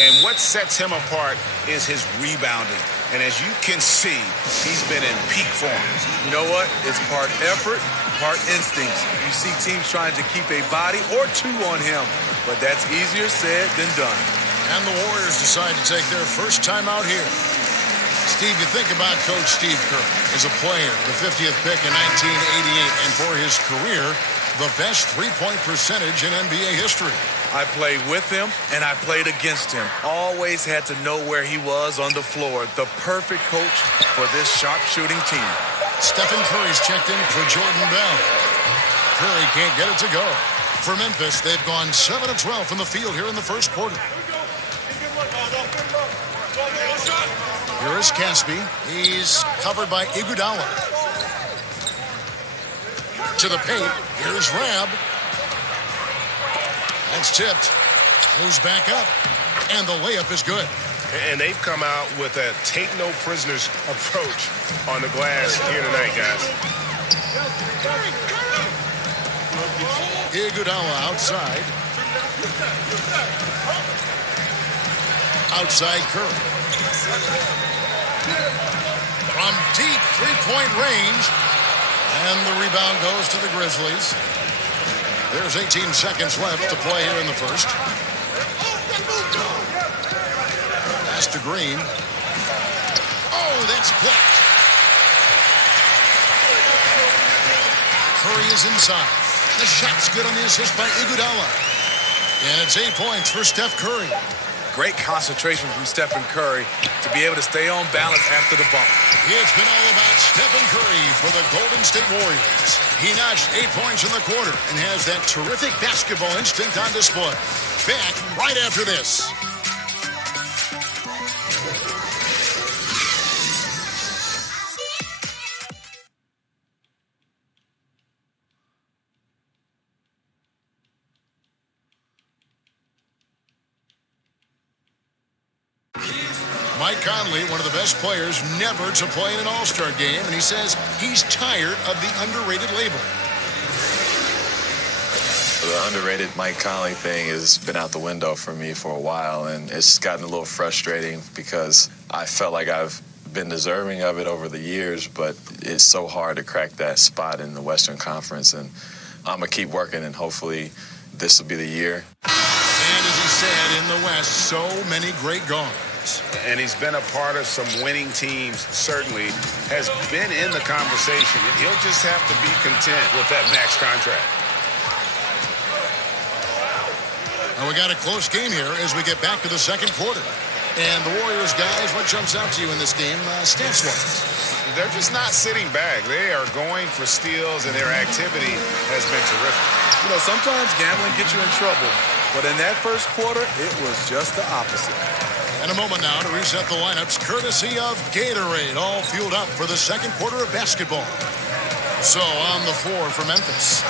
And what sets him apart is his rebounding. And as you can see, he's been in peak form. You know what? It's part effort, part instincts. You see teams trying to keep a body or two on him, but that's easier said than done. And the Warriors decide to take their first time out here. Steve, you think about Coach Steve Kerr as a player, the 50th pick in 1988, and for his career, the best three-point percentage in NBA history. I played with him, and I played against him. Always had to know where he was on the floor. The perfect coach for this sharpshooting team. Stephen Curry's checked in for Jordan Bell. Curry can't get it to go. For Memphis, they've gone 7 of 12 from the field here in the first quarter. Here is Caspi. He's covered by Iguodala. To the paint. Here's Rab. That's tipped. Moves back up. And the layup is good. And they've come out with a take-no-prisoners approach on the glass here tonight, guys. Iguodala outside. Outside Curry. From deep three-point range. And the rebound goes to the Grizzlies. There's 18 seconds left to play here in the first. Pass to Green. Oh, that's blocked. Curry is inside. The shot's good on the assist by Iguodala. And it's 8 points for Steph Curry. Great concentration from Stephen Curry to be able to stay on balance after the bump. It's been all about Stephen Curry for the Golden State Warriors. He notched 8 points in the quarter and has that terrific basketball instinct on display. Back right after this. Mike Conley, one of the best players never to play in an All-Star game, and he says he's tired of the underrated label. The underrated Mike Conley thing has been out the window for me for a while, and it's gotten a little frustrating because I felt like I've been deserving of it over the years, but it's so hard to crack that spot in the Western Conference, and I'm going to keep working, and hopefully this will be the year. And as he said, in the West, so many great guards. And he's been a part of some winning teams, certainly, has been in the conversation. He'll just have to be content with that max contract. And we got a close game here as we get back to the second quarter. And the Warriors, guys, what jumps out to you in this game, stats-wise? They're just not sitting back. They are going for steals, and their activity has been terrific. You know, sometimes gambling gets you in trouble. But in that first quarter, it was just the opposite. And a moment now to reset the lineups, courtesy of Gatorade, all fueled up for the second quarter of basketball. So on the floor for Memphis,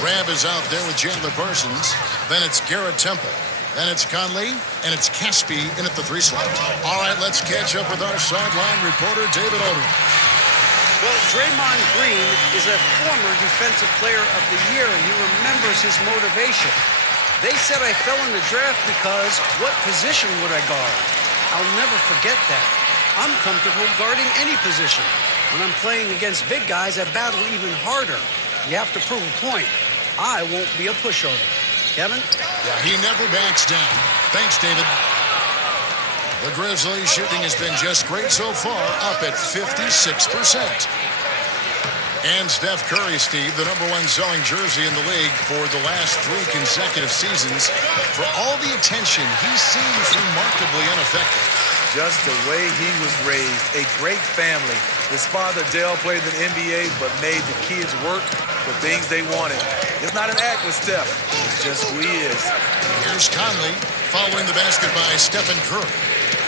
Rab is out there with Chandler Parsons. Then it's Garrett Temple. Then it's Conley, and it's Caspi in at the 3 slot. All right, let's catch up with our sideline reporter, David Odom. Well, Draymond Green is a former Defensive Player of the Year, and he remembers his motivation. They said I fell in the draft because what position would I guard? I'll never forget that. I'm comfortable guarding any position. When I'm playing against big guys, I battle even harder. You have to prove a point. I won't be a pushover. Kevin? Yeah, he never backs down. Thanks, David. The Grizzlies shooting has been just great so far, up at 56%. And Steph Curry, Steve, the #1 selling jersey in the league for the last 3 consecutive seasons. For all the attention, he seems remarkably unaffected. Just the way he was raised. A great family. His father, Dale, played in the NBA, but made the kids work for things they wanted. It's not an act with Steph. It's just who he is. Here's Conley following the basket by Stephen Curry.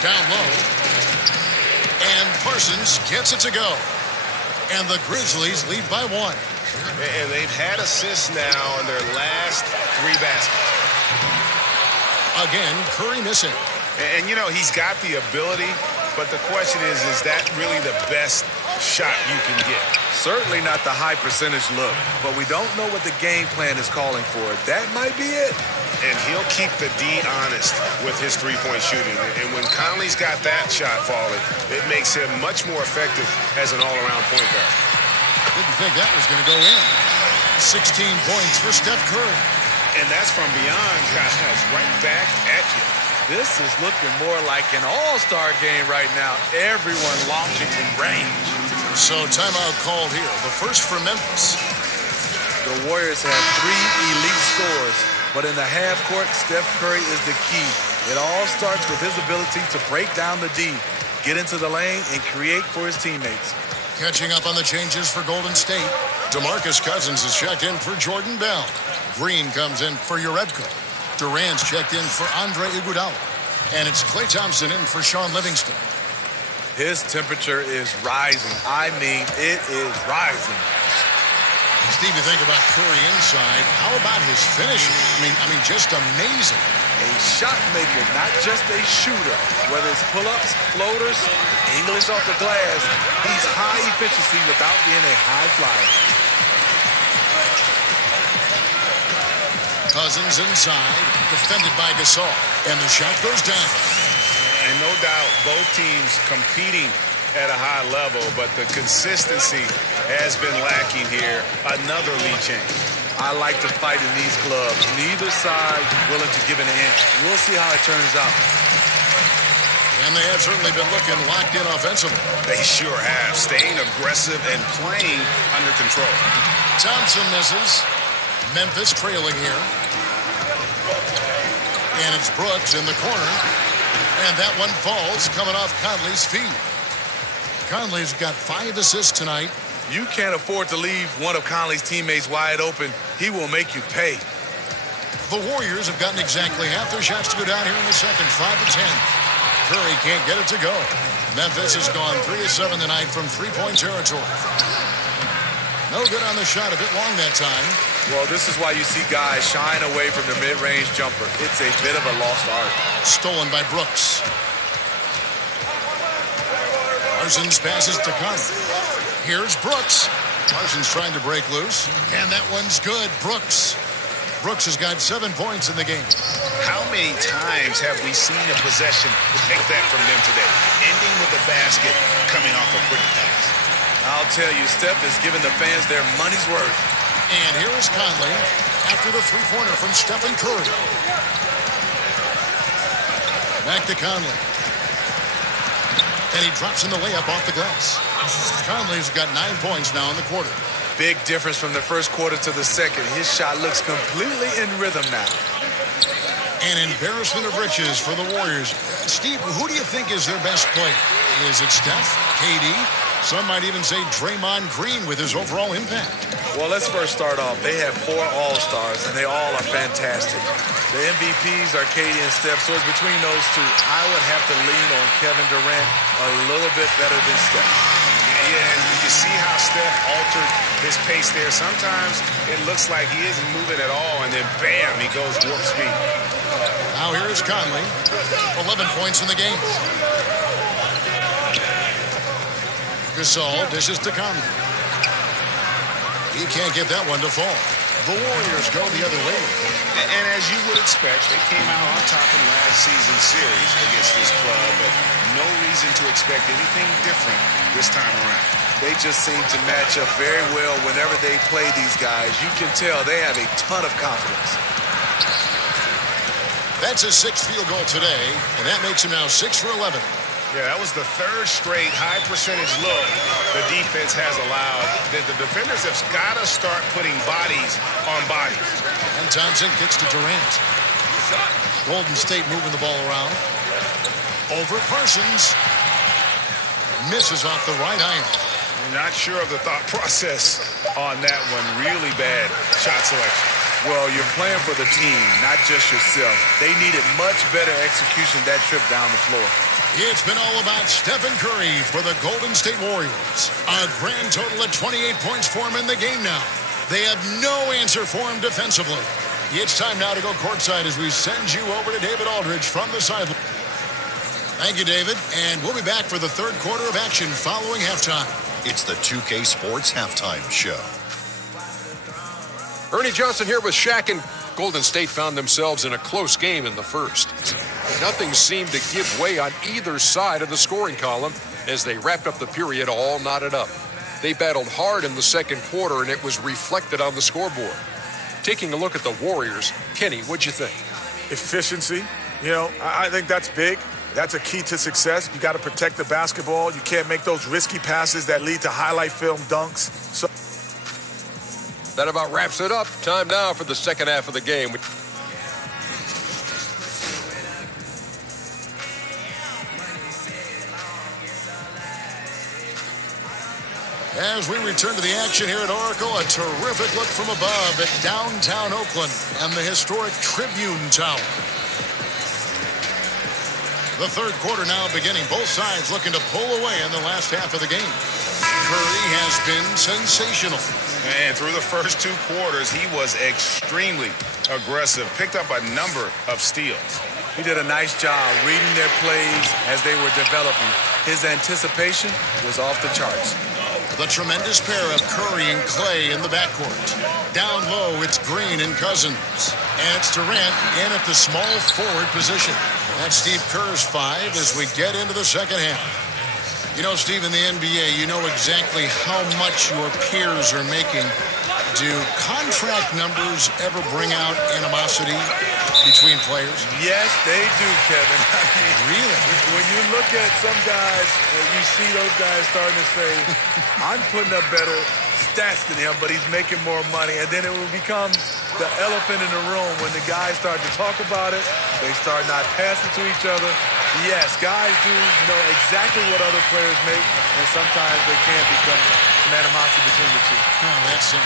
Down low. And Parsons gets it to go. And the Grizzlies lead by 1. And they've had assists now on their last 3 baskets. Again, Curry missing. And, you know, he's got the ability, but the question is that really the best shot you can get? Certainly not the high percentage look, but we don't know what the game plan is calling for. That might be it. And he'll keep the D honest with his three-point shooting. And when Conley's got that shot falling, it makes him much more effective as an all-around point guard. Didn't think that was going to go in. 16 points for Steph Curry. And that's from beyond, guys, right back at you. This is looking more like an all-star game right now. Everyone launching from range. So timeout called here. The first for Memphis. The Warriors have 3 elite scorers, but in the half court, Steph Curry is the key. It all starts with his ability to break down the D, get into the lane, and create for his teammates. Catching up on the changes for Golden State. DeMarcus Cousins is checked in for Jordan Bell. Green comes in for Jerebko. Durant's checked in for Andre Iguodala. And it's Klay Thompson in for Sean Livingston. His temperature is rising. I mean, it is rising. Steve, you think about Curry inside. How about his finishing? I mean, just amazing. A shot maker, not just a shooter. Whether it's pull-ups, floaters, English off the glass, he's high efficiency without being a high flyer. Cousins inside, defended by Gasol. And the shot goes down. And no doubt, both teams competing at a high level, but the consistency has been lacking here. Another lead change. I like to fight in these clubs. Neither side willing to give an inch. We'll see how it turns out. And they have certainly been looking locked in offensively. They sure have, staying aggressive and playing under control. Thompson misses. Memphis trailing here. And it's Brooks in the corner. And that one falls coming off Conley's feet. Conley's got 5 assists tonight. You can't afford to leave one of Conley's teammates wide open. He will make you pay. The Warriors have gotten exactly half their shots to go down here in the second, 5 of 10. Curry can't get it to go. Memphis has gone 3 of 7 tonight from three-point territory. No good on the shot, a bit long that time. Well, this is why you see guys shying away from the mid-range jumper. It's a bit of a lost art. Stolen by Brooks. Parsons passes to Conley. Here's Brooks. Parsons trying to break loose. And that one's good. Brooks has got 7 points in the game. How many times have we seen a possession like that from them today? Ending with a basket, coming off a quick pass. I'll tell you, Steph is giving the fans their money's worth. And here is Conley after the three-pointer from Stephen Curry. Back to Conley. And he drops in the layup off the glass. Conley's got 9 points now in the quarter. Big difference from the first quarter to the second. His shot looks completely in rhythm now. An embarrassment of riches for the Warriors. Steve, who do you think is their best player? Is it Steph, KD? Some might even say Draymond Green with his overall impact. Well, let's first start off. They have 4 All-Stars, and they all are fantastic. The MVPs are KD and Steph, so it's between those two. I would have to lean on Kevin Durant a little bit better than Steph. Yeah, and you see how Steph altered his pace there. Sometimes it looks like he isn't moving at all, and then bam, he goes warp speed. Now here is Conley. 11 points in the game. Gasol dishes to Conley. He can't get that one to fall. The Warriors go the other way. And as you would expect, they came out on top in last season's series against this club, but no reason reason to expect anything different this time around. They just seem to match up very well whenever they play these guys. You can tell they have a ton of confidence. That's his 6th field goal today, and that makes him now 6 for 11. Yeah, that was the 3rd straight high percentage look the defense has allowed. The defenders have got to start putting bodies on bodies. And Thompson kicks to Durant. Golden State moving the ball around. Over Parsons. Misses off the right iron. Not sure of the thought process on that one. Really bad shot selection. Well, you're playing for the team, not just yourself. They needed much better execution that trip down the floor. It's been all about Stephen Curry for the Golden State Warriors. A grand total of 28 points for him in the game now. They have no answer for him defensively. It's time now to go courtside as we send you over to David Aldridge from the sideline. Thank you, David. And we'll be back for the 3rd quarter of action following halftime. It's the 2K Sports Halftime Show. Ernie Johnson here with Shaq, and Golden State found themselves in a close game in the first. Nothing seemed to give way on either side of the scoring column as they wrapped up the period all knotted up. They battled hard in the second quarter, and it was reflected on the scoreboard. Taking a look at the Warriors, Kenny, what'd you think? Efficiency. You know, I think that's big. That's a key to success. You got to protect the basketball. You can't make those risky passes that lead to highlight film dunks. So that about wraps it up. Time now for the second half of the game. As we return to the action here at Oracle, a terrific look from above at downtown Oakland and the historic Tribune Tower. The 3rd quarter now beginning. Both sides looking to pull away in the last half of the game. Curry has been sensational. And through the first 2 quarters, he was extremely aggressive. Picked up a number of steals. He did a nice job reading their plays as they were developing. His anticipation was off the charts. The tremendous pair of Curry and Clay in the backcourt. Down low, it's Green and Cousins. And it's Durant in at the small forward position. That's Steve Kerr's 5 as we get into the second half. You know, Steve, in the NBA, you know exactly how much your peers are making. Do contract numbers ever bring out animosity between players? Yes, they do, Kevin. I mean, really? When you look at some guys, you see those guys starting to say, I'm putting up better stats than him, but he's making more money. And then it will become the elephant in the room when the guys start to talk about it. They start not passing to each other. Yes, guys do know exactly what other players make, and sometimes they can become some animosity between the two. Oh, that's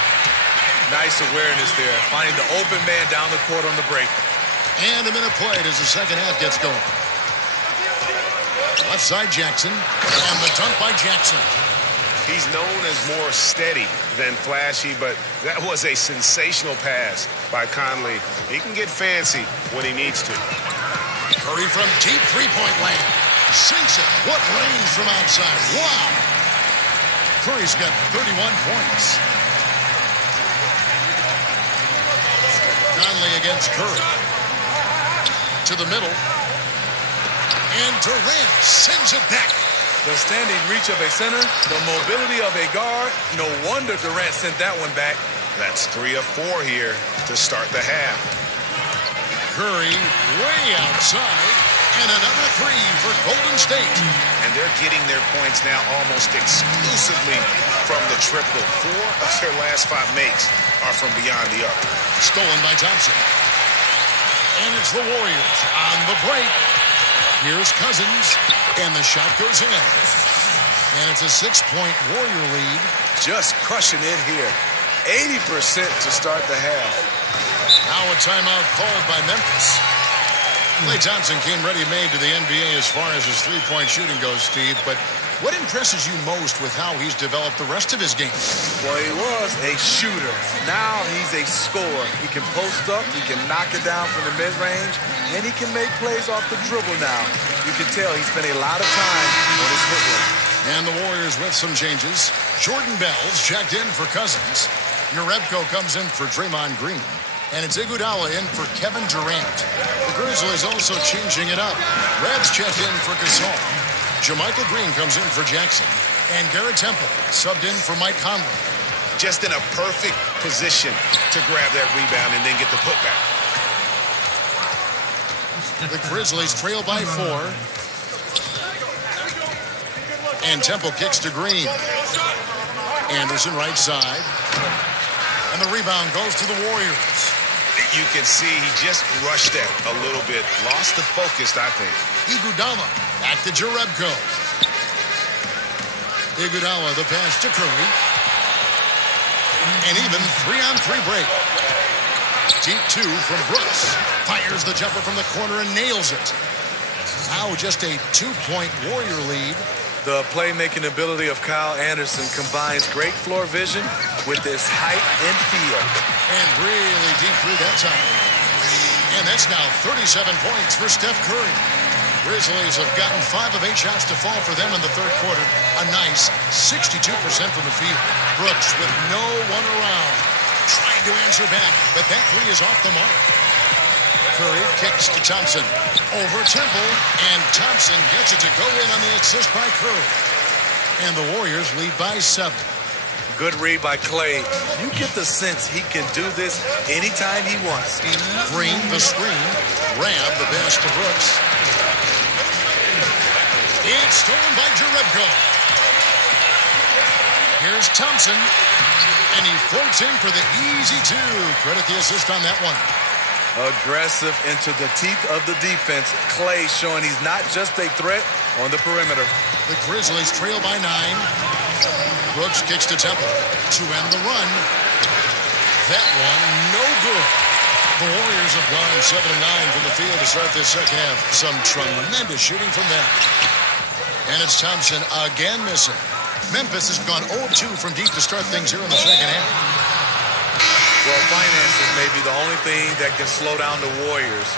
nice awareness there, finding the open man down the court on the break. And a minute played as the second half gets going. Left side Jackson, and the dunk by Jackson. He's known as more steady than flashy, but that was a sensational pass by Conley. He can get fancy when he needs to. Curry from deep three-point land. Sinks it. What range from outside. Wow. Curry's got 31 points. Conley against Curry. To the middle. And Durant sends it back. The standing reach of a center, the mobility of a guard. No wonder Durant sent that one back. That's 3 of 4 here to start the half. Curry way outside, and another 3 for Golden State. And they're getting their points now almost exclusively from the triple. 4 of their last 5 makes are from beyond the arc. Stolen by Thompson. And it's the Warriors on the break. Here's Cousins, and the shot goes in. And it's a 6-point Warrior lead. Just crushing it here. 80% to start the half. Now a timeout called by Memphis. Klay Thompson came ready-made to the NBA as far as his three-point shooting goes, Steve. But what impresses you most with how he's developed the rest of his game? Well, he was a shooter. Now he's a scorer. He can post up, he can knock it down from the mid-range, and he can make plays off the dribble now. You can tell he spent a lot of time on his footwork. And the Warriors with some changes. Jordan Bell's checked in for Cousins. Jerebko comes in for Draymond Green. And it's Iguodala in for Kevin Durant. The Grizzlies also changing it up. Red's checked in for Gasol. JaMychal Green comes in for Jackson. And Garrett Temple subbed in for Mike Conley. Just in a perfect position to grab that rebound and then get the putback. The Grizzlies trail by 4. And Temple kicks to Green. Anderson right side. And the rebound goes to the Warriors. You can see he just rushed that a little bit. Lost the focus, I think. Iguodala back to Jerebko. Iguodala the pass to Curry. And even 3-on-3 break. Deep 2 from Brooks. Fires the jumper from the corner and nails it. Now just a 2-point Warrior lead. The playmaking ability of Kyle Anderson combines great floor vision with his height and feel. And really deep through that time. And that's now 37 points for Steph Curry. Grizzlies have gotten 5 of 8 shots to fall for them in the third quarter. A nice 62% from the field. Brooks with no one around. Trying to answer back, but that three is off the mark. Curry kicks to Thompson. Over Temple, and Thompson gets it to go in on the assist by Curry. And the Warriors lead by 7. Good read by Clay. You get the sense he can do this anytime he wants. Green, the screen. Rab, the pass to Brooks. It's stolen by Jerebko. Here's Thompson. And he floats in for the easy 2. Credit the assist on that one. Aggressive into the teeth of the defense. Clay showing he's not just a threat on the perimeter. The Grizzlies trail by 9. Brooks kicks to Temple to end the run. That one, no good. The Warriors have gone 7 of 9 from the field to start this second half. Some tremendous shooting from them. And it's Thompson again missing. Memphis has gone 0-2 from deep to start things here in the second half. Well, finances may be the only thing that can slow down the Warriors.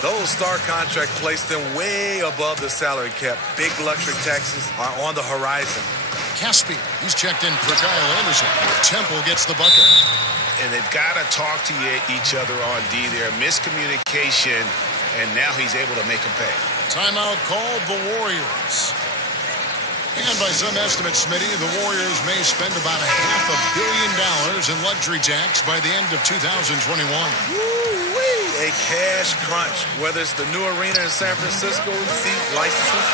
Those star contracts place them way above the salary cap. Big luxury taxes are on the horizon. Caspi, he's checked in for Kyle Anderson. Temple gets the bucket. And they've got to talk to each other on D there. Miscommunication, and now he's able to make them pay. Timeout called the Warriors. And by some estimates, Smitty, the Warriors may spend about $500 million in luxury tax by the end of 2021. Woo-wee, a cash crunch. Whether it's the new arena in San Francisco, seat licenses,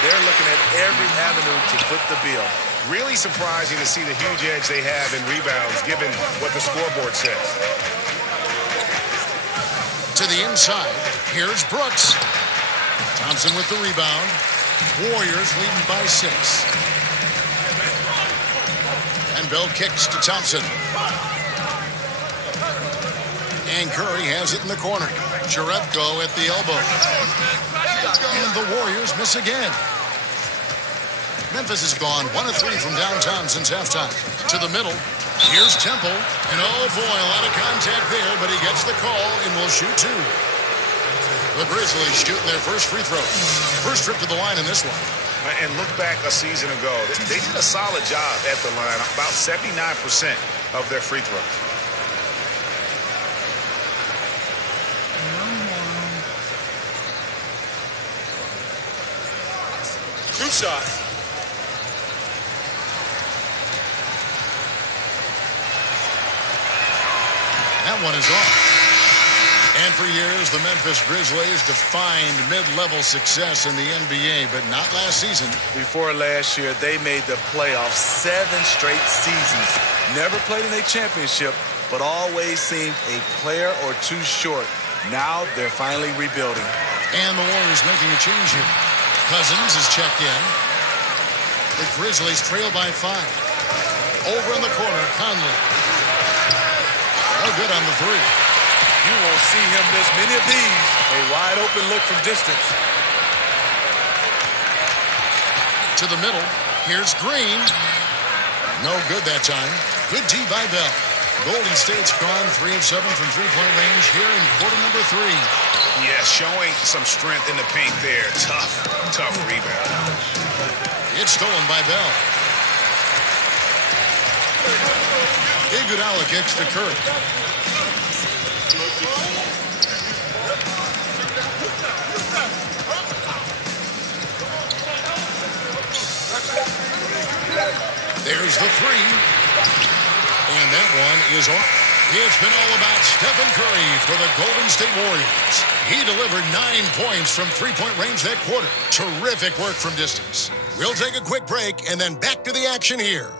they're looking at every avenue to foot the bill. Really surprising to see the huge edge they have in rebounds, given what the scoreboard says. To the inside, here's Brooks. Thompson with the rebound. Warriors leading by 6. And Bell kicks to Thompson. And Curry has it in the corner. Jerebko at the elbow. And the Warriors miss again. Memphis has gone 1 of 3 from downtown since halftime. To the middle. Here's Temple. And oh boy, a lot of contact there, but he gets the call and will shoot 2. The Grizzlies shooting their first free throw. First trip to the line in this one. And look back a season ago. They did a solid job at the line. About 79% of their free throws. Two shots. That one is off. And for years, the Memphis Grizzlies defined mid-level success in the NBA, but not last season. Before last year, they made the playoffs 7 straight seasons. Never played in a championship, but always seemed a player or 2 short. Now they're finally rebuilding. And the Warriors making a change here. Cousins is checked in. The Grizzlies trail by 5. Over in the corner, Conley. No good on the 3. You won't see him miss many of these. A wide open look from distance. To the middle. Here's Green. No good that time. Good D by Bell. Golden State's gone 3 of 7 from three-point range here in quarter number 3. Yeah, showing some strength in the paint there. Tough rebound. It's stolen by Bell. Iguodala kicks to Curry. There's the three. And that one is off. It's been all about Stephen Curry for the Golden State Warriors. He delivered 9 points from three-point range that quarter. Terrific work from distance. We'll take a quick break and then back to the action here.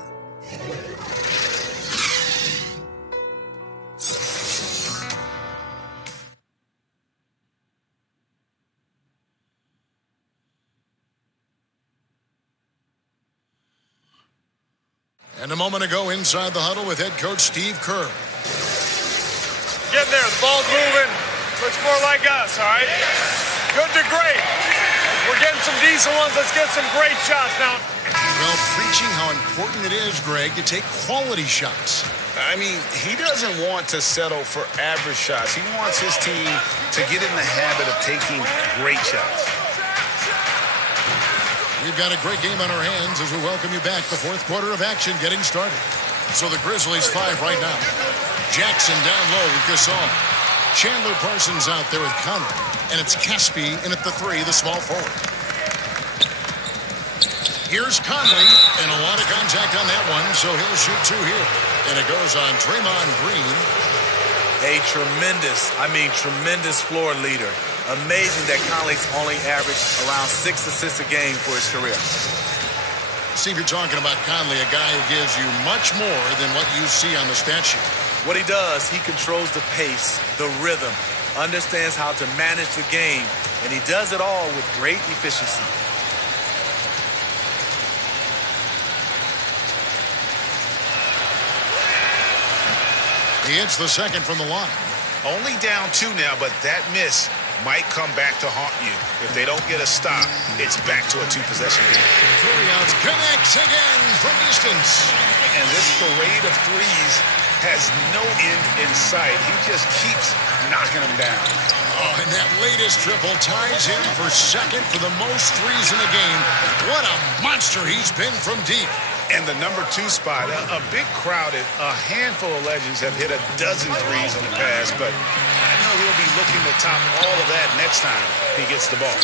And a moment ago, inside the huddle with head coach Steve Kerr. Get there. The ball's moving. Looks more like us, all right? Good to great. We're getting some decent ones. Let's get some great shots now. Well, preaching how important it is, Greg, to take quality shots. I mean, he doesn't want to settle for average shots. He wants his team to get in the habit of taking great shots. We've got a great game on our hands as we welcome you back. The fourth quarter of action getting started. So the Grizzlies 5 right now. Jackson down low with Gasol. Chandler Parsons out there with Conley. And it's Caspi in at the 3, the small forward. Here's Conley, and a lot of contact on that one, so he'll shoot 2 here. And it goes on Draymond Green. A tremendous floor leader. Amazing that Conley's only averaged around 6 assists a game for his career. Steve, you're talking about Conley, a guy who gives you much more than what you see on the stat sheet. What he does, he controls the pace, the rhythm, understands how to manage the game, and he does it all with great efficiency. He hits the second from the line. Only down 2 now, but that miss might come back to haunt you. If they don't get a stop, it's back to a 2-possession game. Curry out, connects again from distance. And this parade of threes has no end in sight. He just keeps knocking them down. Oh, and that latest triple ties him for second for the most threes in the game. What a monster he's been from deep. And the number 2 spot, a bit crowded. A handful of legends have hit a dozen threes in the past, but I know he'll be looking to top all of that next time he gets the ball.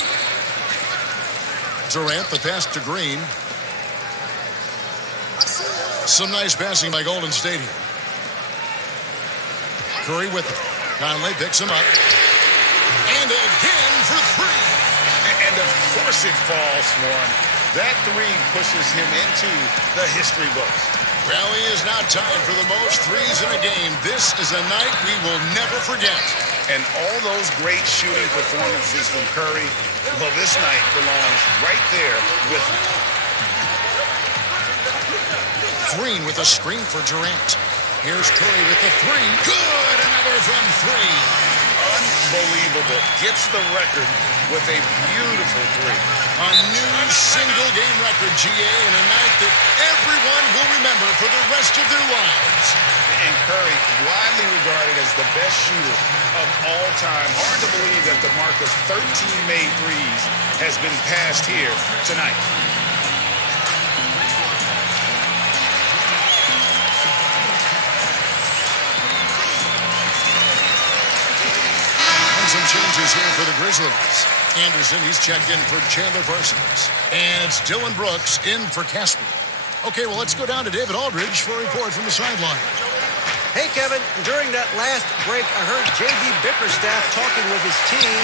Durant, the pass to Green. Some nice passing by Golden State here. Curry with it. Conley picks him up. And again for 3. And of course it falls for him. That 3 pushes him into the history books. Well, he is now tied for the most threes in a game. This is a night we will never forget. And all those great shooting performances from Curry, well, this night belongs right there with him. Green with a screen for Durant. Here's Curry with the 3. Good! Another from 3. Unbelievable. Gets the record with a beautiful 3. A new single-game record, GA, in a night that everyone will remember for the rest of their lives. And Curry, widely regarded as the best shooter of all time. Hard to believe that the mark of 13 made threes has been passed here tonight. Some changes here for the Grizzlies. Anderson, he's checked in for Chandler Parsons. And it's Dylan Brooks in for Caspi. Okay, well, let's go down to David Aldridge for a report from the sideline. Hey, Kevin, during that last break, I heard J.D. Bickerstaff talking with his team.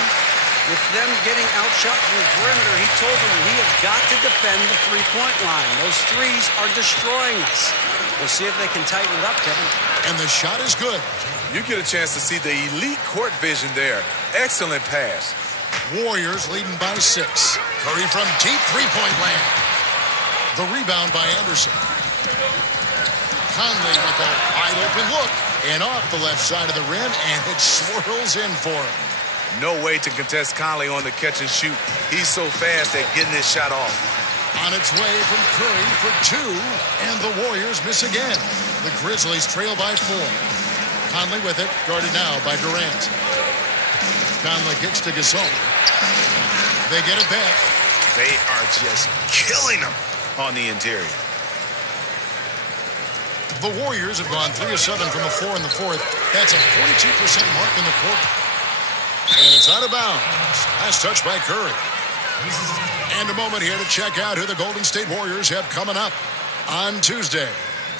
With them getting outshot from the perimeter, he told them we have got to defend the three-point line. Those threes are destroying us. We'll see if they can tighten it up, Kevin. And the shot is good. You get a chance to see the elite court vision there. Excellent pass. Warriors leading by 6. Curry from deep three-point land. The rebound by Anderson. Conley with a wide-open look. And off the left side of the rim, and it swirls in for him. No way to contest Conley on the catch and shoot. He's so fast at getting his shot off. On its way from Curry for 2, and the Warriors miss again. The Grizzlies trail by 4. Conley with it, guarded now by Durant. Conley kicks to Gasol. They get it back. They are just killing them on the interior. The Warriors have gone 3 of 7 from the floor in the fourth. That's a 42% mark in the quarter. And it's out of bounds. Last touch by Curry. And a moment here to check out who the Golden State Warriors have coming up. On Tuesday,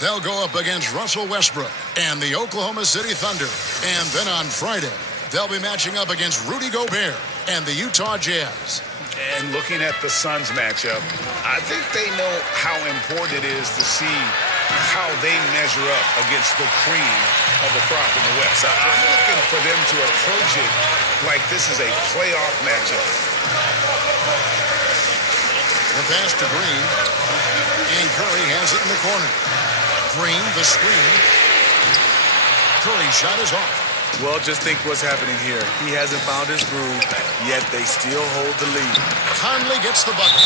they'll go up against Russell Westbrook and the Oklahoma City Thunder. And then on Friday, they'll be matching up against Rudy Gobert and the Utah Jazz. And looking at the Suns matchup, I think they know how important it is to see how they measure up against the cream of the crop in the West. I'm looking for them to approach it like this is a playoff matchup. The pass to Green, and Curry has it in the corner. Green, the screen. Curry's shot is off. Well, just think what's happening here. He hasn't found his groove, yet they still hold the lead. Conley gets the bucket.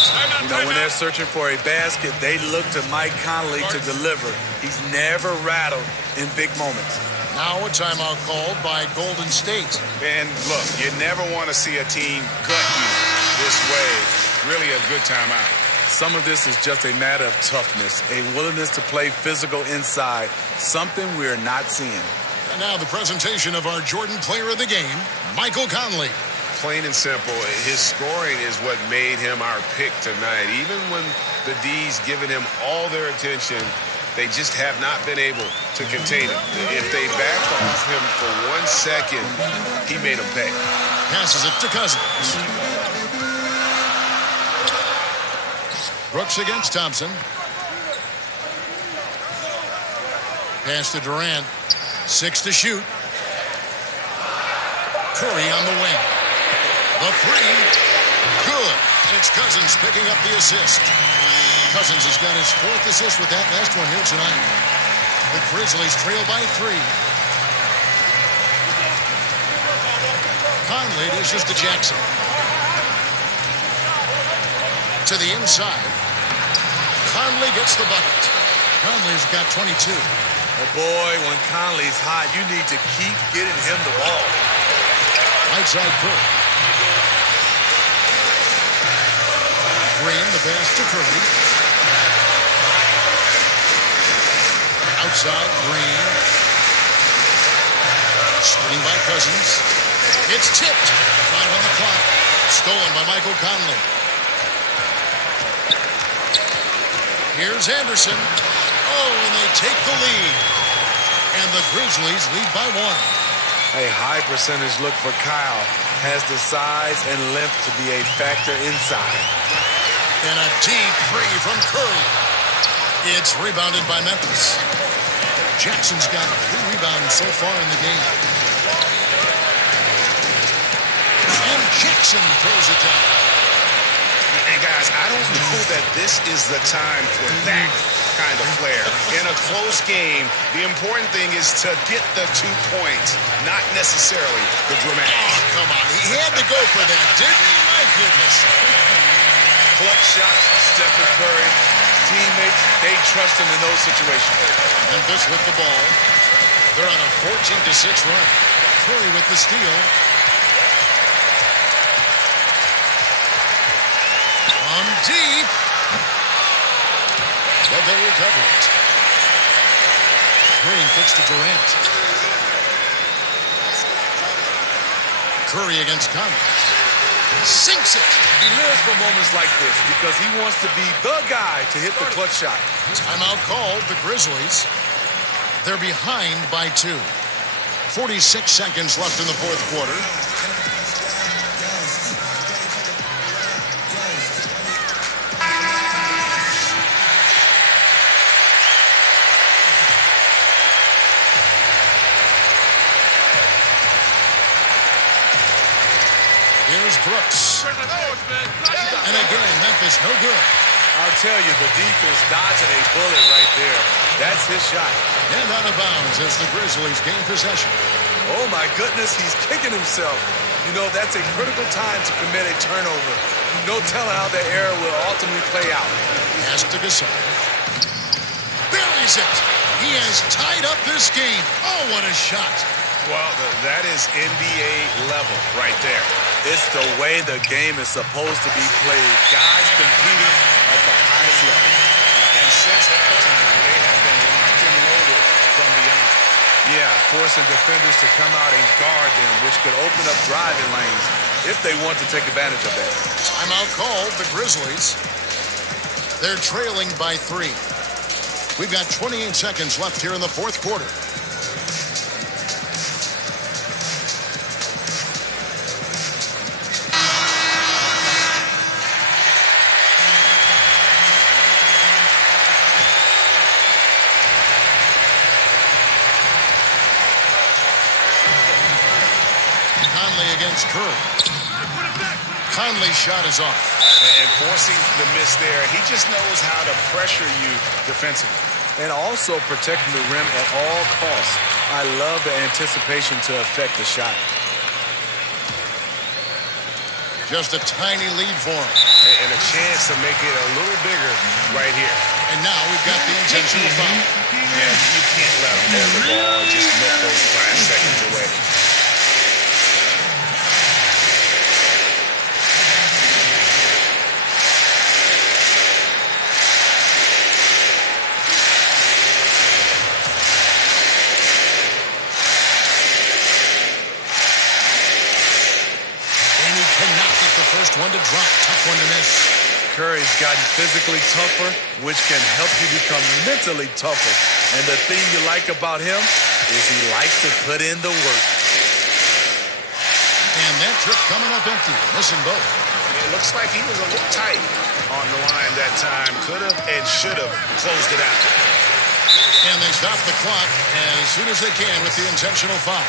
You know, when they're searching for a basket, they look to Mike Conley to deliver. He's never rattled in big moments. Now a timeout called by Golden State. And look, you never want to see a team gut you this way. Really a good timeout. Some of this is just a matter of toughness, a willingness to play physical inside, something we're not seeing. And now the presentation of our Jordan Player of the Game, Michael Conley. Plain and simple, his scoring is what made him our pick tonight. Even when the D's given him all their attention, they just have not been able to contain him. If they backed off him for 1 second, he made them pay. Passes it to Cousins. Brooks against Thompson. Pass to Durant. 6 to shoot. Curry on the wing. The three. Good. And it's Cousins picking up the assist. Cousins has got his 4th assist with that last one here tonight. The Grizzlies trail by 3. Conley dishes to Jackson. To the inside. Conley gets the bucket. Conley's got 22. Oh boy, when Conley's hot, you need to keep getting him the ball. Right side Curry. Green, the pass to Curry. Outside, Green. Screen by Cousins. It's tipped. 5 on the clock. Stolen by Michael Conley. Here's Anderson. Oh, and they take the lead. And the Grizzlies lead by 1. A high percentage look for Kyle. Has the size and length to be a factor inside. And a deep three from Curry. It's rebounded by Memphis. Jackson's got 3 rebounds so far in the game. And Jackson throws it down. And guys, I don't know that this is the time for that kind of flair. In a close game, the important thing is to get the 2 points, not necessarily the dramatic. Oh, come on. He had to go for that, didn't he? My goodness. Clutch shots, Stephen Curry. Teammates, they trust him in those situations. Memphis with the ball. They're on a 14-6 run. Curry with the steal. From deep. But they recover it. Green kicks to Durant. Curry against Conley. Sinks it. He lives for moments like this because he wants to be the guy to hit the clutch shot. Timeout called. The Grizzlies. They're behind by 2. 46 seconds left in the 4th quarter. Here's Brooks. And again, Memphis no good. I'll tell you, the defense dodging a bullet right there. That's his shot. And out of bounds as the Grizzlies gain possession. Oh, my goodness, he's kicking himself. You know, that's a critical time to commit a turnover. No telling how the error will ultimately play out. Pass to Gasol. Buries it. He has tied up this game. Oh, what a shot. Well, that is NBA level right there. It's the way the game is supposed to be played. Guys competing at the highest level. And since halftime, they have been locked and loaded from beyond. Yeah, forcing defenders to come out and guard them, which could open up driving lanes if they want to take advantage of that. Timeout called. The Grizzlies. They're trailing by 3. We've got 28 seconds left here in the fourth quarter. Conley against Curry. Conley's shot is off. And forcing the miss there, he just knows how to pressure you defensively. And also protecting the rim at all costs. I love the anticipation to affect the shot. Just a tiny lead for him. And a chance to make it a little bigger right here. And now we've got the intentional foul. Yeah, you can't let him hold the ball and just milk those last seconds away. First one to drop, tough one to miss. Curry's gotten physically tougher, which can help you become mentally tougher. And the thing you like about him is he likes to put in the work. And that trip coming up empty, missing both. It looks like he was a little tight on the line that time. Could have and should have closed it out. And they stop the clock as soon as they can with the intentional foul.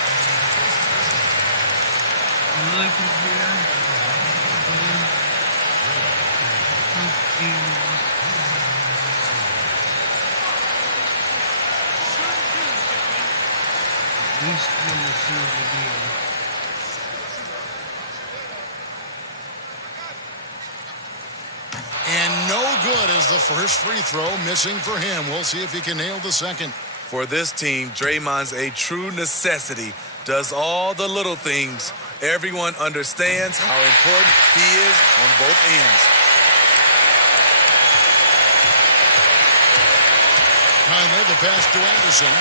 And no good as the first free throw, missing for him. We'll see if he can nail the second. For this team, Draymond's a true necessity. Does all the little things. Everyone understands how important he is on both ends. Conley, the pass to Anderson.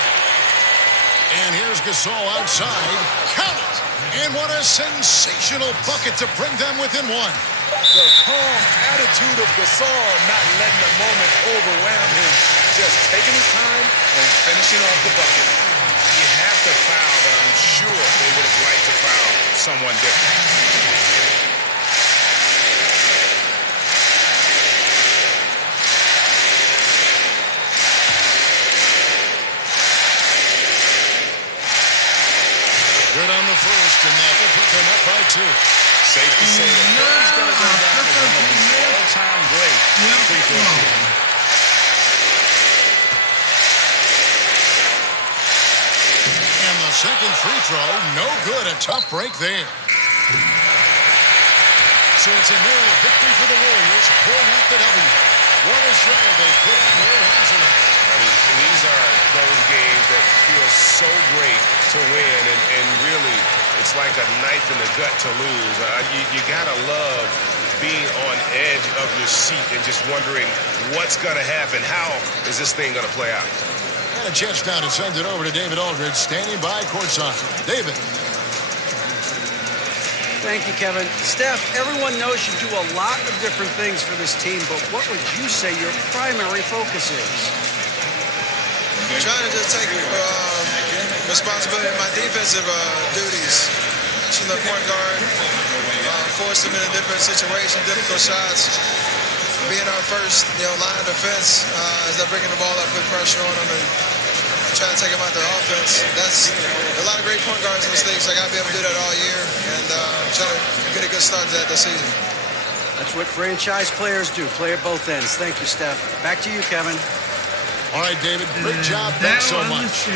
And here's Gasol outside. Count it! And what a sensational bucket to bring them within one. The calm attitude of Gasol, not letting the moment overwhelm him. Just taking his time and finishing off the bucket. You have to foul, but I'm sure they would have liked to foul someone different. Good on the first, and that will put them up by 2. Safe to say that Curry's going to go down as one of these all-time great free throw shooters. And the second free throw, no good. A tough break there. So it's a narrow victory for the Warriors, pulling out the W. What a show they put on their hands tonight. I mean, these are those games that feel so great to win, and really, it's like a knife in the gut to lose. You gotta love being on edge of your seat and just wondering what's gonna happen. How is this thing gonna play out? And a chance now to send it over to David Aldridge, standing by courtside. David. Thank you, Kevin. Steph, everyone knows you do a lot of different things for this team, but what would you say your primary focus is? Trying to just take responsibility of my defensive duties. She's the point guard, force them into different situations, difficult shots. Being our first, line of defense as they're bringing the ball up, put pressure on them, and trying to take them out the offense. That's a lot of great point guards in this league, so I got to be able to do that all year and try to get a good start to that this season. That's what franchise players do, play at both ends. Thank you, Steph. Back to you, Kevin. All right, David, great job. Thanks so much.